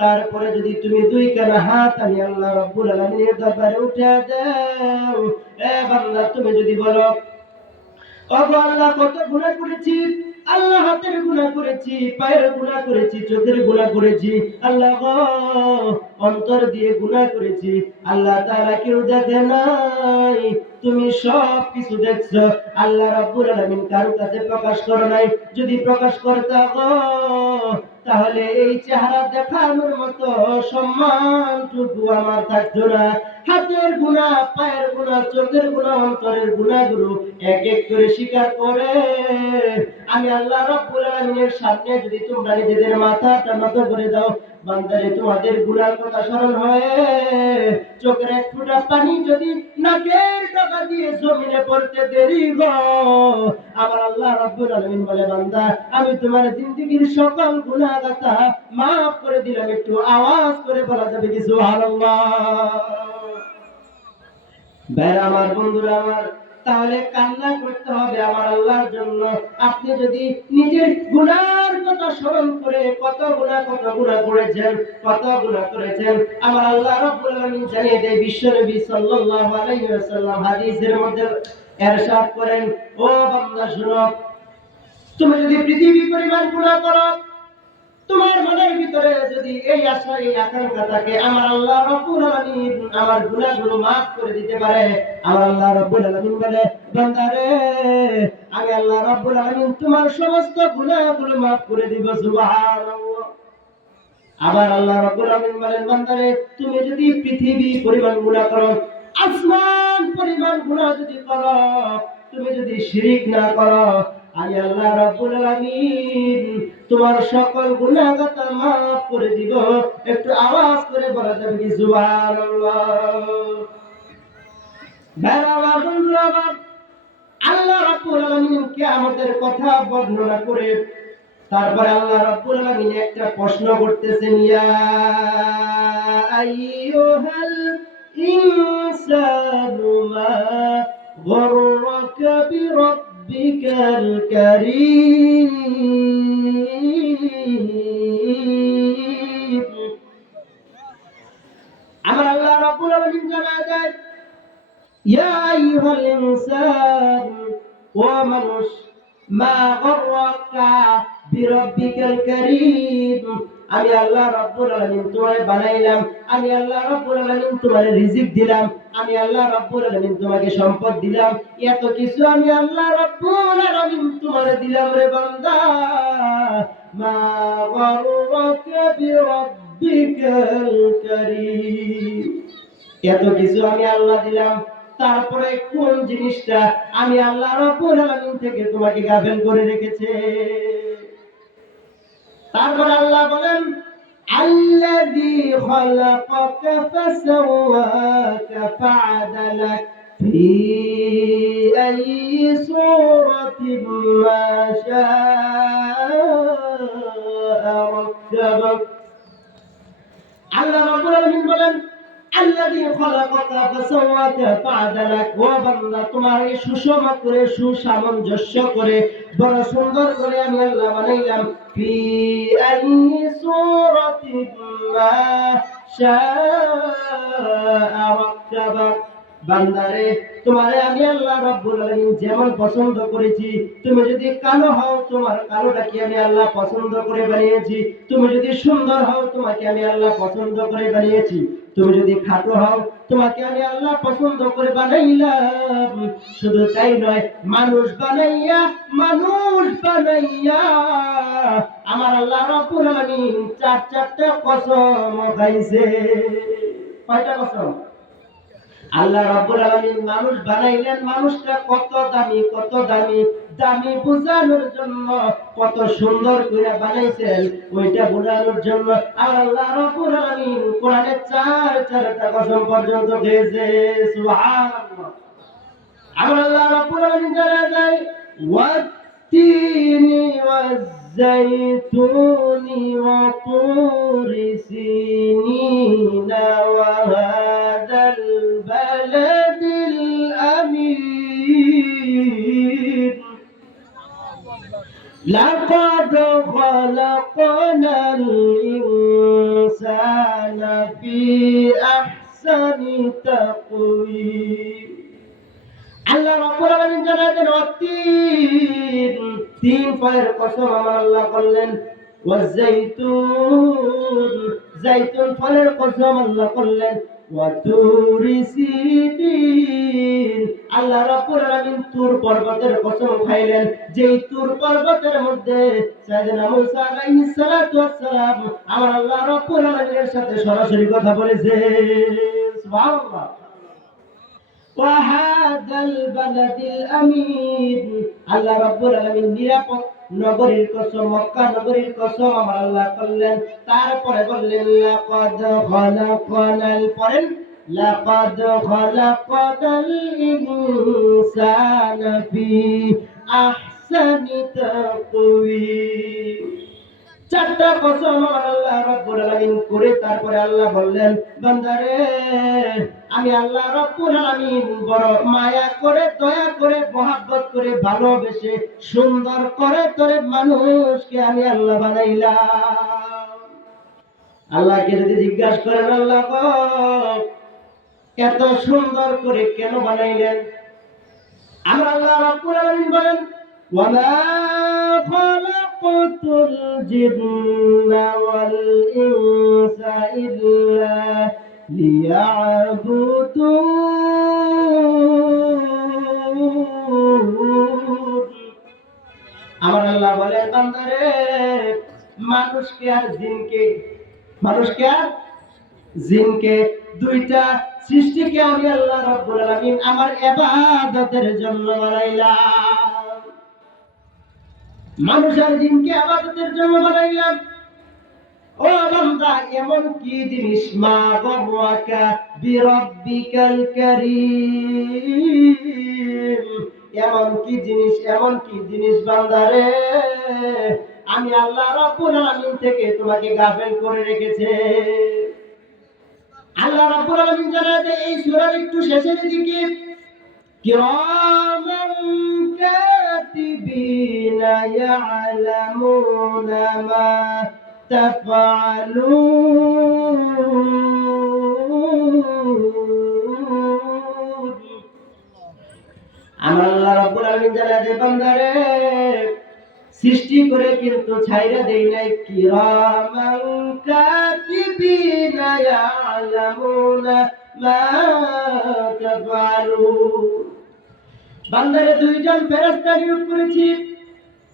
তারপরে যদি তুমি 2 কানা হাত আমি আল্লাহ রাব্বুল আলামিনের দরবারে উঠে দাও, এ বান্দা, তুমি যদি বলো ওগো আল্লাহ কত গুনাহ করেছি, আল্লাহ হাতের গুনাহ করেছি, পায়ের গুনাহ করেছি, চোখের গুনাহ করেছি, আল্লাহ গো অন্তর দিয়ে গুনাহ করেছি। আল্লাহ তাআলা কেউ দেখে নাই, তুমি সব কিছু দেখছো। আল্লাহ রাব্বুল আলামিন কারো কাছে প্রকাশ করো নাই। যদি প্রকাশ করতা গো তাহলে এই চেহারা দেখানোর মতো সম্মানটুকু আমার থাকতো না। হাতের গুনাহ, পায়ের গুনাহ, চোখের গুনাহ, অন্তরের গুনাহগুলো এক এক করে স্বীকার করে আমি আল্লাহ রাব্বুল আলামিনের সামনে যদি তোমরা নিজেদের মাথাটা নত করে দাও, বান্দারে তোমাদের গুনার কথা স্মরণ হয়ে চোখের এক ফোঁটা পানি যদি নাকের ডগা দিয়ে জমিনে পড়তে দেরি গো, আমার আল্লাহ রাব্বুল আলামিন বলে বান্দা আমি তোমার জিন্দেগীর সকল গুনাহ কথা মাফ করে দিলাম। একটু আওয়াজ করে বলা যাবে কি সুবহানাল্লাহ? ভাইরা আমার, বন্ধুরা আমার, তাহলে কান্না করতে হবে আমার আল্লাহর জন্য। আপনি যদি নিজের গুনার কথা স্মরণ করে কত গুনাহ করেছেন, কত গুনাহ করেছেন, আমার আল্লাহ রাব্বুল আলামিন জানিয়ে দেয়। বিশ্বনবী সাল্লাল্লাহু আলাইহি ওয়াসাল্লাম হাদিসের মধ্যে ইরশাদ করেন, ও বান্দা শোনো, তুমি যদি পৃথিবী পরিমাণ গুনাহ করো, তোমার মনের ভিতরে যদি এই আশা, এই আকাঙ্ক্ষা থাকে আমার আল্লাহ রাব্বুল আলামিন আমার গুনাহগুলো maaf করে দিতে পারে, আমার আল্লাহ রাব্বুল আলামিন বলে বান্দারে আমি আল্লাহ রাব্বুল আলামিন তোমার সমস্ত গুনাহগুলো maaf করে দিব। সুবহানাল্লাহ। আবার আল্লাহ রাব্বুল আলামিন বলেন বান্দারে তুমি যদি পৃথিবী পরিমাণ গুনাহ করো, আসমান পরিমাণ গুনাহ যদি করো, তুমি যদি শিরক না করো, আমি আল্লাহ রাব্বুল আলামিন তোমার সকল গুনাহ কথা maaf করে দিব। একটু আওয়াজ করে বলা যাবে কি সুবহানাল্লাহ? ভাইরা আমার, বন্ধুরা আমার, আল্লাহ রাব্বুল আলামিন কিয়ামতের কথা বর্ণনা করে তারপরে আল্লাহ রাব্বুল আলামিন একটা প্রশ্ন করতেছেন, ইয়া আইয়ুহাল ইনসানু মা গররাকা বিরাব্বিকাল কারীম। আমার আল্লাহ রাব্বুল আলামিন জানায় দেয়, ইয়া আইয়ুহাল ইনসান, ও মানুষ, মা গররাকা বিরাব্বিকাল কারীম, আমি আল্লাহ রাব্বুল আলামিন তোমারে বানাইলাম, আমি আল্লাহ রাব্বুল আলামিন তোমারে রিজিক দিলাম, আমি আল্লাহ রাব্বুল আলামিন তোমাকে সম্পদ দিলাম, এত কিছু আমি আল্লাহ রাব্বুল আলামিন তোমারে দিলাম রে বান্দা। মা গররাকা বিরাব্বিকাল কারীম, এত কিছু আমি আল্লাহ দিলাম, তারপরে কোন জিনিসটা আমি আল্লাহ রাব্বুল আলামিন থেকে তোমাকে গাফেল করে রেখেছে? তারপর আল্লাহ বলেন, আল্লাযী খালাকাকা ফাসাওয়াকা ফাআদালাক ফি আইয়ি সূরাতিন মা শাআ রাক্কাবাক। আল্লাহ রাব্বুল আলামিন বলেন, আল্লাযী খালাকাকা ফাসাওয়াকা ফাআদালাক, ও বান্দা তোমার এই সুষম করে, সুসামঞ্জস্য করে, বড় সুন্দর করে আমি আল্লাহ বানাইলাম। ফি আইয়ি সূরাতিন মা শাআ রাক্কাবাক। বান্দারে তোমারে আমি আল্লাহ রাব্বুল আলামিন যেমন পছন্দ করেছি, তুমি যদি কালো হও তোমার কালোটাকে আমি আল্লাহ পছন্দ করে বানিয়েছি, তুমি যদি সুন্দর হও তোমাকে আমি আল্লাহ পছন্দ করে বানিয়েছি, তুমি যদি খাটো হও তোমাকে আমি আল্লাহ পছন্দ করে বানাইলাম। শুধু তাই নয়, মানুষ বানাইয়া আমার আল্লাহ রাব্বুল আলামিন চারটা কসম খাইছে। কয়টা কসম? আল্লাহ রাব্বুল আলামিন মানুষ বানাইলেন, মানুষটা কত দামি, কত দামি, দামি বোঝানোর জন্য কত সুন্দর করে বানাইছেন, ওইটা বোঝানোর জন্য আল্লাহ রাব্বুল আলামিন কোরআনে চারটা কসম পর্যন্ত দিয়েছে। সুবহানাল্লাহ। আল্লাহ রাব্বুল আলামিন জানা যায়, ওয়াত-তিনি ওয়াজ-জাইতুনি ওয়া তুরি সিনিনা ওয়া হাদাল বালাদিল আমিন। লাকাদ খালাকনাল ইনসানা ফি আহসানি তাকওয়িম। আল্লাহ রাব্বুল আলামিন জানালেন অতীন, তিন ফলের কসম আমার আল্লাহ করলেন, ওয়াজাইতুন, জাইতুন ফলের কসম আল্লাহ করলেন, ওয়াতুরি সিনিন, আল্লাহ রাব্বুল আলামিন তুর পর্বতের কসম খাইলেন, যেই তুর পর্বতের মধ্যে সাইয়েদনা মূসা আলাইহিস সালাতু ওয়াস সালাম আমার আল্লাহ রাব্বুল আলামিনের সাথে সরাসরি কথা বলেছে। সুবহানাল্লাহ। ওয়াহাদাল বালাদিল আমিন, আল্লাহ রাব্বুল আলামিন নিরাপদ নগরীর কসম, মক্কা নগরীর কসম আমার আল্লাহ করলেন। তারপরে বললেন লাকাদ খালাকানাল, পরেন লাকাদ খালাকানাল ইনসানা ফি আহসানি তাকওয়িম। চারটা কসম আমার আল্লাহ রাব্বুল আলামিন করে তারপরে আল্লাহ বললেন, বান্দারে আমি আল্লাহ রাব্বুল আলামিন বড় মায়া করে, দয়া করে, মহব্বত করে, ভালোবেসে, সুন্দর করে তোরে মানুষকে আমি আল্লাহ বানাইলাম। আল্লাহকে যদি জিজ্ঞাসা করেন, আল্লাহ গো এত সুন্দর করে কেন বানাইলেন? আমার আল্লাহ রাব্বুল আলামিন বলেন, ওয়ামা খালাকাতুল জিন্না ওয়াল ইনসা ইল্লা লিয়াবুদুন। আমার আল্লাহ বলেন, বান্দারে মানুষকে আর জিনকে, মানুষকে আর জিনকে, দুইটা সৃষ্টিকে আমি আল্লাহ রাব্বুল আলামিন আমার ইবাদতের জন্য বানাইলাম। মানুষ আর জিনকে ইবাদতের জন্য বানাইলাম। ও বান্দা, এমন কি জিনিস, মা গররাকা বিরাব্বিকাল কারীম, এমন কি জিনিস, এমন কি জিনিস বান্দারে আমি আল্লাহ রাব্বুল আলামিন থেকে তোমাকে গাফেল করে রেখেছে। আল্লাহ রাব্বুল আলামিন জানায় যে এই সূরার একটু শেষের দিকে কিরামান কাতিবিনা ইয়ালামুনা মা তাফআলুন। আল্লাহ রাব্বুল আলামিন জানায় যে বান্দারে সৃষ্টি করে কিন্তু ছাইরা দেই নাই, কিরামান কাতিবিনা ইয়ালামুনা মা তাফআলুন। বান্দারে দুইজন ফেরেশতা নিয়োগ করেছি,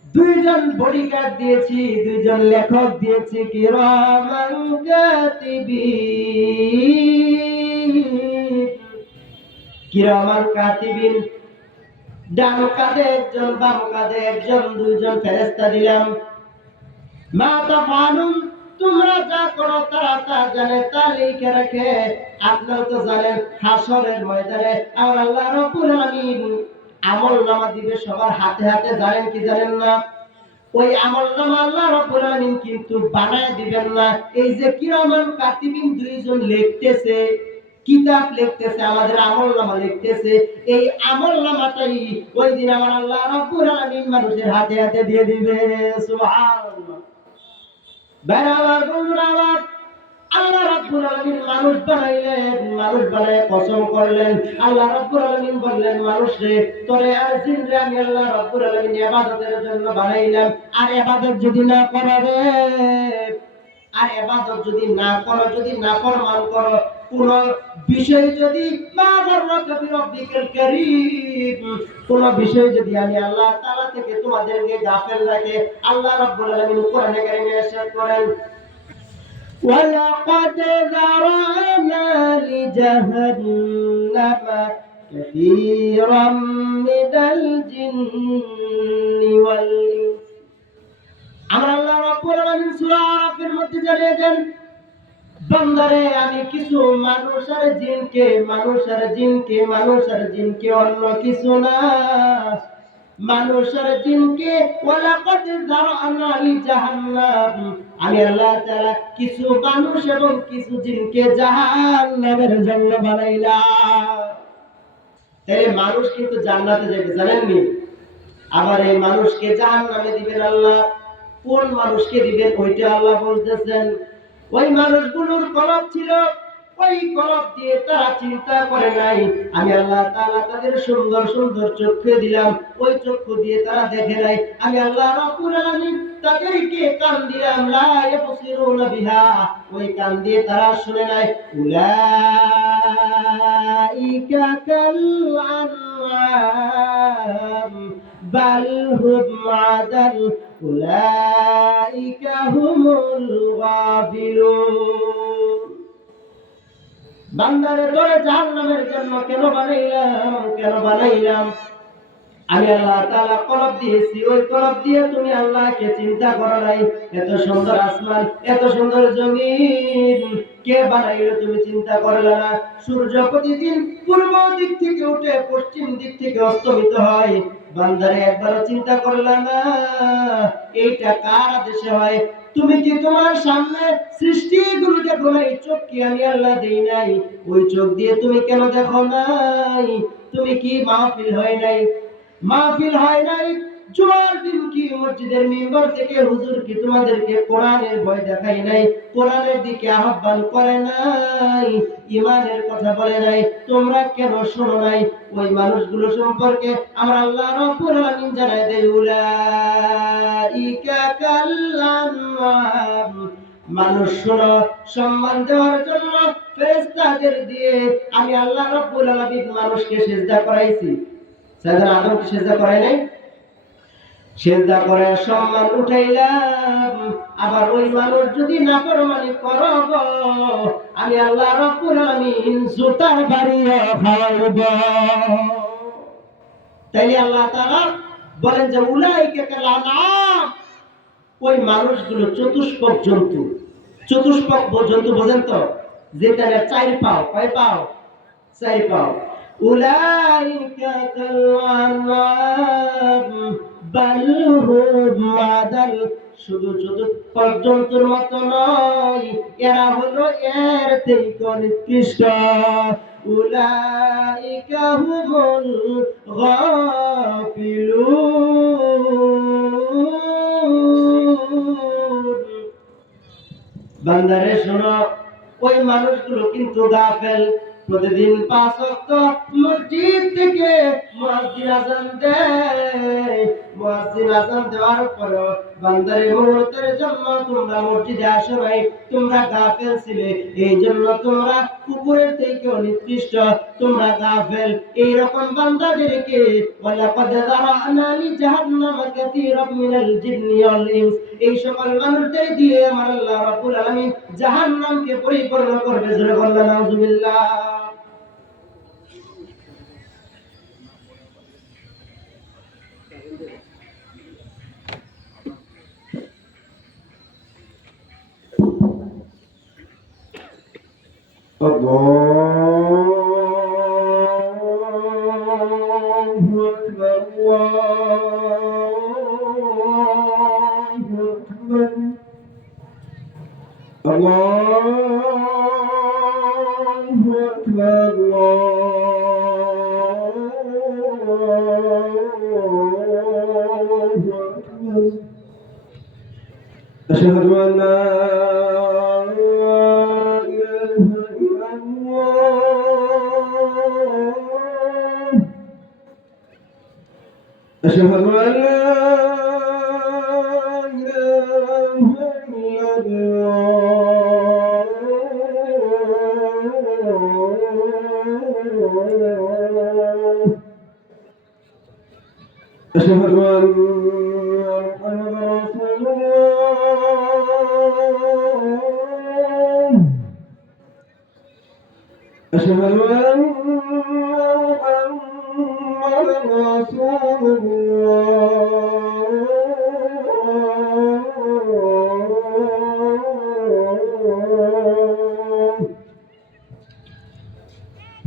দুইজন বডিগার্ড দিয়েছি, দুইজন লেখক দিয়েছি, কিরামান কাতিবিন, কিরামান কাতিবিন, ডান কাঁধে একজন, বাম কাঁধে একজন, দুইজন ফেরেশতা দিলাম। মা তাফআলুন, তোমরা যা করো তারা তা জানে, তা লিখে রাখে। আপনারা তো জানেন হাসরের ময়দানে আমার আল্লাহ রাব্বুল আলামিন আমলনামা দিবে সবার হাতে হাতে, জানেন কি জানেন না? ওই আমলনামা আল্লাহ রাব্বুল আলামিন কিন্তু বানায় দিবেন না। এই যে কিরামান কাতিবিন দুইজন লিখতেছে, কিতাব লিখতেছে, আমাদের আমলনামা লিখতেছে, এই আমলনামাটাই ওই দিন আমার আল্লাহ রাব্বুল আলামিন মানুষের হাতে হাতে দিয়ে দিবে। সুবহানাল্লাহ। বেরাবার বন্ধুরা আমার, আল্লাহ রাব্বুল আলামিন মানুষ বানাইলেন, মানুষ বানায় কসম করলেন। আল্লাহ রাব্বুল আলামিন বললেন, মানুষ রে তোরে আর জিন রে আমি আল্লাহ রাব্বুল আলামিন ইবাদতের জন্য বানাইলাম। আর ইবাদত যদি না করো রে, আর ইবাদত যদি না করো, যদি নাফরমান করো, কোন বিষয় যদি মা গররাকা বিরাব্বিকাল কারীম, কোন বিষয় যদি আমি আল্লাহ তাআলা থেকে তোমাদেরকে গাফেল রাখে, আল্লাহ রাব্বুল আলামিন কোরআনে কারীমে ইরশাদ করেন, ওয়ালাকাদ যারানা লিজাহান্নাম কাসীরাম মিনাল জিন্নি ওয়াল ইনস। আমরা আল্লাহ রাব্বুল আলামিন সূরা আরাফের মধ্যে জানিয়ে দেন, বান্দারে আমি কিছু মানুষ আর জিনকে, মানুষ আর জিনকে, মানুষ আর জিনকে, অন্য কিছু না, মানুষ আর জিনকে ওয়ালাকাদ যারানা লিজাহান্নাম, আমি আল্লাহ তাআলা কিছু মানুষ এবং কিছু জিনকে জাহান্নামের জন্য বানাইলাম। এই মানুষ কিন্তু জান্নাতে যাবে, জানেননি? আবার এই মানুষকে জাহান্নামে দিবেন আল্লাহ। কোন মানুষকে দিবেন ওইটা আল্লাহ বলতেছেন। ওই মানুষগুলোর কলব ছিল ওই কলব দিয়ে তারা চিন্তা করে নাই আমি আল্লাহ তাআলা তাদের সুন্দর সুন্দর চক্ষু দিলাম, ওই চক্ষু দিয়ে তারা দেখে নাই। আমি আল্লাহ রাব্বুল আলামিন তাদেরকে কান দিলাম, লা ইয়াবসিরুনা বিহা, ওই কান দিয়ে তারা শুনে নাই। উলাইকা কাল আনআম বাল হুম আদাল উলাইকা হুমুল গাফিলুন। বান্দারে তোরে জাহান্নামের জন্য কেন বানাইলাম, কেন বানাইলাম? আমি আল্লাহ তাআলা কলব দিয়েছি, ওই কলব দিয়ে তুমি আল্লাহকে চিন্তা করো নাই। এত সুন্দর আসমান, এত সুন্দর জমিন কে বানাইলো তুমি চিন্তা করলে না? সূর্য প্রতিদিন পূর্ব দিক থেকে উঠে পশ্চিম দিক থেকে অস্তমিত হয়, বান্দারে একবারও চিন্তা করলে না এইটা কার আদেশে হয়? তুমি কি তোমার সামনে সৃষ্টিগুলো দেখো নাই? চোখ কি আমি আল্লাহ দেই নাই? ওই চোখ দিয়ে তুমি কেন দেখো নাই? তুমি কি মাহফিল হয় নাই? মাহফিল হয় নাই? জুমার দিন কি মসজিদের মিম্বার থেকে হুজুর কি তোমাদেরকে কোরআনের ভয় দেখাই নাই? কোরআনের দিকে আহ্বান করে নাই? ঈমানের কথা বলে নাই? তোমরা কেন শোনো নাই? ওই মানুষগুলো সম্পর্কে আমরা আল্লাহ রাব্বুল আলামিন জানাই দেই, উলাইকা কাল আনআম। মানুষ শোনো, সম্মান দেওয়ার জন্য ফেরেশতাদের দিয়ে আমি আল্লাহ রাব্বুল আলামিন মানুষকে সিজদা করাইছি। সাইয়েদনা আদমকে সিজদা করাই নাই? সিজদা করে সম্মান উঠাইলাম। আবার ওই মানুষ যদি নাফরমানি করব, আমি আল্লাহ রাব্বুল আলামিন জুতার বাড়িয়ে খাওয়াইব। তাইলে আল্লাহ তাআলা বলেন যে উলাইকা কাল আনআম, ওই মানুষগুলো চতুষ্পদ জন্তু। চতুষ্পদ জন্তু বোঝেন তো? যেটা চার পাও, কয় পাও? চার পাও। উলাইকা কাল আনআম বাল হুম আদাল, শুধু চতুষ্পদ জন্তুর মতো নয়, এরা হলো এর থেকে নিকৃষ্ট। উলাইকা হুমুল গাফিলুন। বান্দারে শোনো, ওই মানুষগুলো কিন্তু গাফেল। প্রতিদিন 5 ওয়াক্ত মসজিদ থেকে মুয়াজ্জিন আযান দেয়, মুয়াজ্জিন আযান দেওয়ার পর বান্দারে মুহূর্তের জন্য তোমরা মসজিদে আসো নাই, তোমরা গাফেল ছিলে, এই জন্য তোমরা কুকুরের থেকে নিকৃষ্ট, তোমরা গাফেল। এইরকম বান্দাদেরকে ওয়ালাকাদ যারানা লি জাহান্নামা কাসীরাম মিনাল জিন্নি ওয়াল ইনস, এই সকল মানুষদের দিয়ে আমার আল্লাহ রাব্বুল আলামিন জাহান্নামকে পরিপূর্ণ করবে। জোরে বললেন নাউজুবিল্লাহ। আল্লাহু আকবার, আল্লাহু আকবার, আল্লাহু আকবার, আল্লাহু আকবার। আশহাদু আন লা ইলাহা ইল্লাল্লাহ, আশহাদু আন লা ইলাহা ইল্লাল্লাহ, أشهد أن محمدا رسول الله، أشهد أن محمدا رسول الله،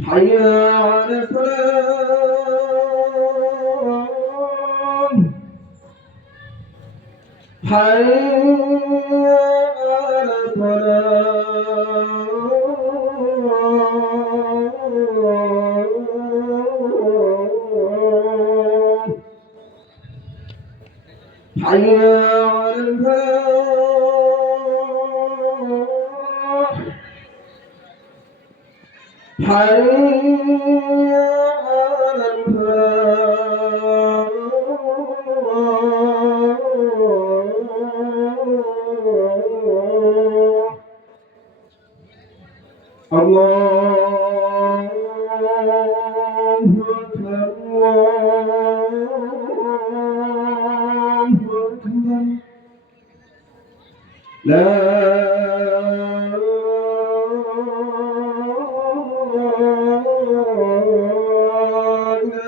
حي على الفلاح، حي على الفلاح، حي على الفلاح، حي على الفلاح. الله أكبر الله أكبر. لا إله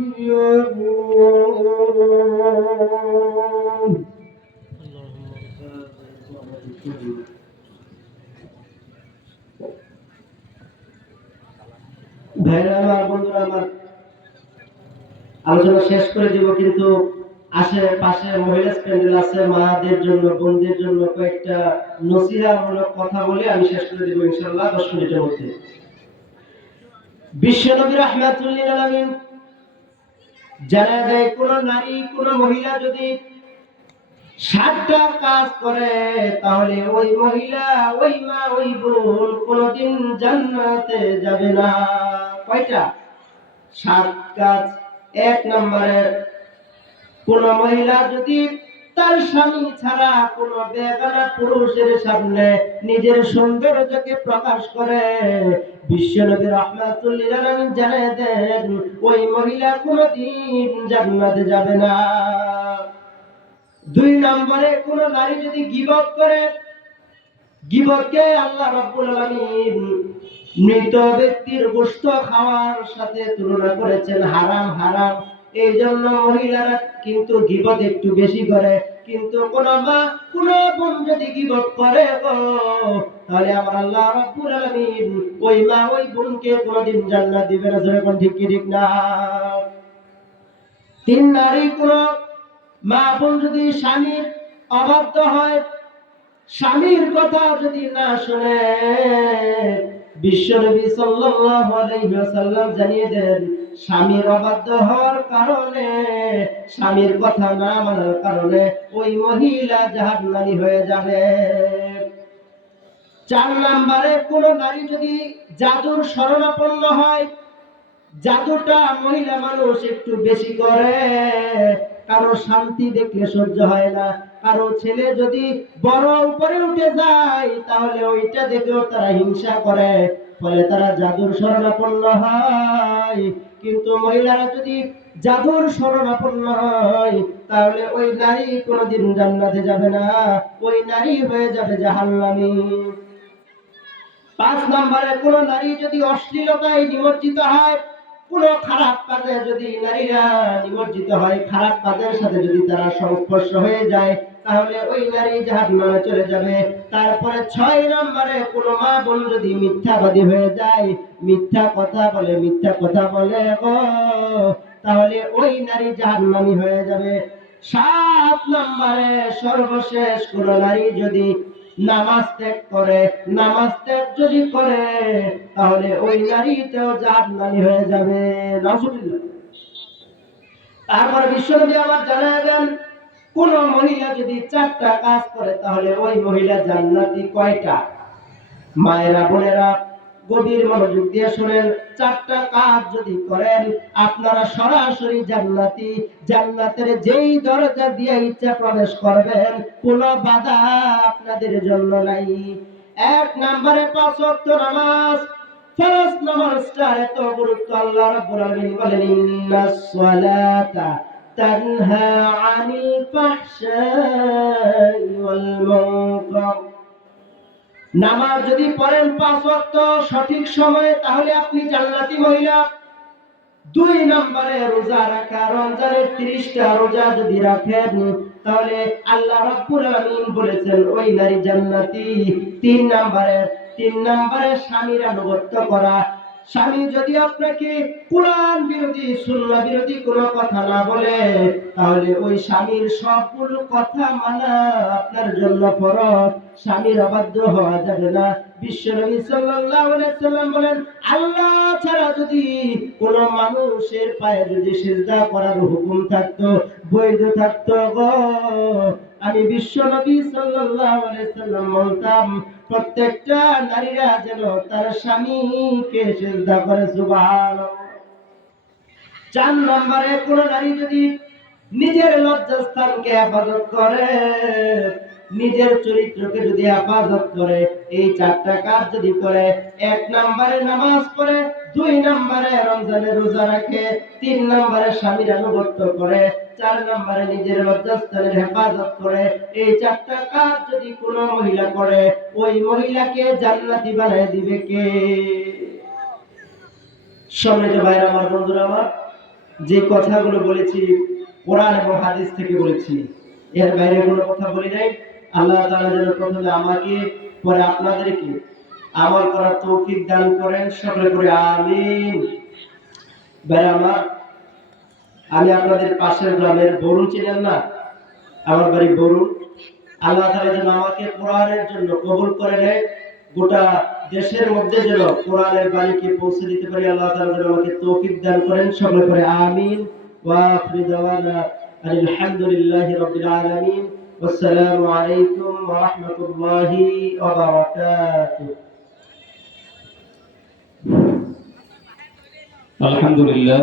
إلا الله. ভাইরা আমার, বন্ধুরা আমার, আলোচনা শেষ করে দিব, কিন্তু আশেপাশে মহিলা প্যান্ডেল আছে, মাদের জন্য, বোনদের জন্য কয়েকটা নসিহামূলক কথা বলে আমি শেষ করে দিব ইনশাআল্লাহ 10 মিনিটের মধ্যে। বিশ্বনবী রাহমাতুল লিল আলামিন জানা দেয়, কোন নারী কোন মহিলা যদি 7টা কাজ করে তাহলে ওই মহিলা, ওই মা, ওই বোন কোনদিন জান্নাতে যাবে না। কয়টা? 7 কাজ। 1 নম্বরে, কোন মহিলা যদি তার স্বামী ছাড়া কোন বেগানা পুরুষের সামনে নিজের সৌন্দর্যকে প্রকাশ করে, বিশ্বনবী রাহমাতুল লিল আলামিন জানিয়ে দেন ওই মহিলা কোনদিন জান্নাতে যাবে না। 2 নম্বরে, কোন নারী যদি গীবত করে, গীবতকে আল্লাহ রাব্বুল আলামিন মৃত ব্যক্তির গোশত খাওয়ার সাথে তুলনা করেছেন, হারাম হারাম। এই জন্য মহিলারা কিন্তু গীবত একটু বেশি করে, কিন্তু কোন মা কোন বোন যদি গীবত করে গো, তাহলে আমার আল্লাহ রাব্বুল আলামিন ওই মা ওই বোনকে কোনদিন জান্নাত দিবে না। যেরকম ঠিক কি ঠিক না? 3 নারী, কোন মা বোন যদি স্বামীর অবাধ্য হয়, স্বামীর কথা যদি না শুনে, বিশ্বনবী সাল্লাল্লাহু আলাইহি ওয়াসাল্লাম জানিয়ে দেন স্বামীর অবাধ্য হওয়ার কারণে, স্বামীর কথা না মানার কারণে ওই মহিলা জাহান্নামী হয়ে যাবে। 4 নম্বরে, কোন নারী যদি জাদুর শরণাপন্ন হয়, জাদুটা মহিলা মানুষ একটু বেশি করে, কারো শান্তি দেখলে সহ্য হয় না, কারো ছেলে যদি বড় উপরে উঠে যায় তাহলে ওইটা দেখেও তারা হিংসা করে, ফলে তারা জাদুর শরণাপন্ন হয়। কিন্তু মহিলারা যদি জাদুর শরণাপন্ন হয় তাহলে ওই নারী কোনোদিন জান্নাতে যাবে না, ওই নারী হয়ে যাবে জাহান্নামী। 5 নম্বরে, কোন নারী যদি অশ্লীলতায় নিমজ্জিত হয়, কোন খারাপ কাজে যদি নারীরা নিমজ্জিত হয়, খারাপ কাজের সাথে যদি তারা সংস্পর্শ হয়ে যায়, তাহলে ওই নারী জাহান্নামে চলে যাবে। তারপরে 6 নম্বরে, কোন মা বোন যদি মিথ্যাবাদী হয়ে যায়, মিথ্যা কথা বলে গো, তাহলে ওই নারী জাহান্নামী হয়ে যাবে। 7 নম্বরে, সর্বশেষ, কোন নারী যদি নামাজ ত্যাগ করে, নামাজ ত্যাগ যদি করে তাহলে ওই নারীটাও জাহান্নামী হয়ে যাবে। নাউজুবিল্লাহ। তারপর বিশ্বনবী আমার জানায় দেন, কোন মহিলা যদি 4টা কাজ করে তাহলে ওই মহিলা জান্নাতি। কয়টা? মায়েরা, বোনেরা, গভীর মনোযোগ দিয়ে শুনেন, 4টা কাজ যদি করেন আপনারা সরাসরি জান্নাতি। জান্নাতের যেই দরজা দিয়ে ইচ্ছা প্রবেশ করবেন, কোনো বাধা আপনাদের জন্য নাই। 1 নম্বরে 5 ওয়াক্ত নামাজ। ফরজ নামাজটার এত গুরুত্ব, আল্লাহ রাব্বুল আলামিন বলেন, ইন্নাস সালাতা তানহা আনিল ফাহশাই ওয়াল মুনকার। নামাজ যদি পড়েন 5 ওয়াক্ত সঠিক সময়ে তাহলে আপনি জান্নাতি মহিলা। 2 নম্বরে, রোজা রাখা। রমজানের 30টা রোজা যদি রাখেন তাহলে আল্লাহ রাব্বুল আলামিন বলেছেন ওই নারী জান্নাতি। 3 নম্বরে স্বামীর আনুগত্য করা। স্বামী যদি আপনাকে কোরআন বিরোধী, সুন্নাহ বিরোধী কোনো কথা না বলে তাহলে ওই স্বামীর সবগুলো কথা মানা আপনার জন্য ফরজ। স্বামীর অবাধ্য হওয়া যাবে না। বিশ্বনবী সাল্লাল্লাহু আলাইহি ওয়াসাল্লাম বলেন, আল্লাহ ছাড়া যদি কোন মানুষের পায়ে যদি সিজদা করার হুকুম থাকতো, বৈধ থাকতো গো, আমি বিশ্ব নবী সাল্লাল্লাহু আলাইহি সাল্লাম বলতাম প্রত্যেকটা নারীরা যেন তার স্বামীকে সিজদা করে সুবহানাল্লাহ। 4 নম্বরে কোন নারী যদি নিজের লজ্জাস্থানকে হেফাজত করে, নিজের চরিত্রকে যদি হেফাজত করে, এই 4টা কাজ যদি করে, 1 নম্বরে নামাজ পড়ে, 2 নম্বরে রমজানের রোজা রাখে, 3 নম্বরে স্বামীর আনুগত্য করে, 4 নম্বরে নিজের লজ্জাস্থানের হেফাজত করে, এই 4টা কাজ যদি কোনো মহিলা করে, ওই মহিলাকে জান্নাতি বানিয়ে দিবে কে? সম্মানিত ভাইরা আমার, বন্ধুরা আমার, যে কথাগুলো বলেছি কোরআন এবং হাদিস থেকে বলেছি, এর বাইরে কোনো কথা বলি নাই। আল্লাহ তাআলা যেন প্রথমে আমাকে, পরে আপনাদেরকে আমল করার তৌফিক দান করেন, সকলে করে আমিন। ভাইরা আমার, আমি আপনাদের পাশের গ্রামের বরুণ ছিলেন না, আমার বাড়ি বরুণ। আল্লাহ তাআলা যেন আমাকে কোরআনের জন্য কবুল করে নেয়, গোটা দেশের মধ্যে যেন কোরআনের বাণীকে পৌঁছে দিতে পারি, আল্লাহ তাআলা যেন আমাকে তৌফিক দান করেন, সকলে করে আমিন। ওয়া আখিরু দাওয়ানা আলহামদুলিল্লাহি রাব্বিল আলামিন। আসসালামু আলাইকুম ওয়া রাহমাতুল্লাহি ওয়া বারাকাতুহু। আলহামদুলিল্লাহ।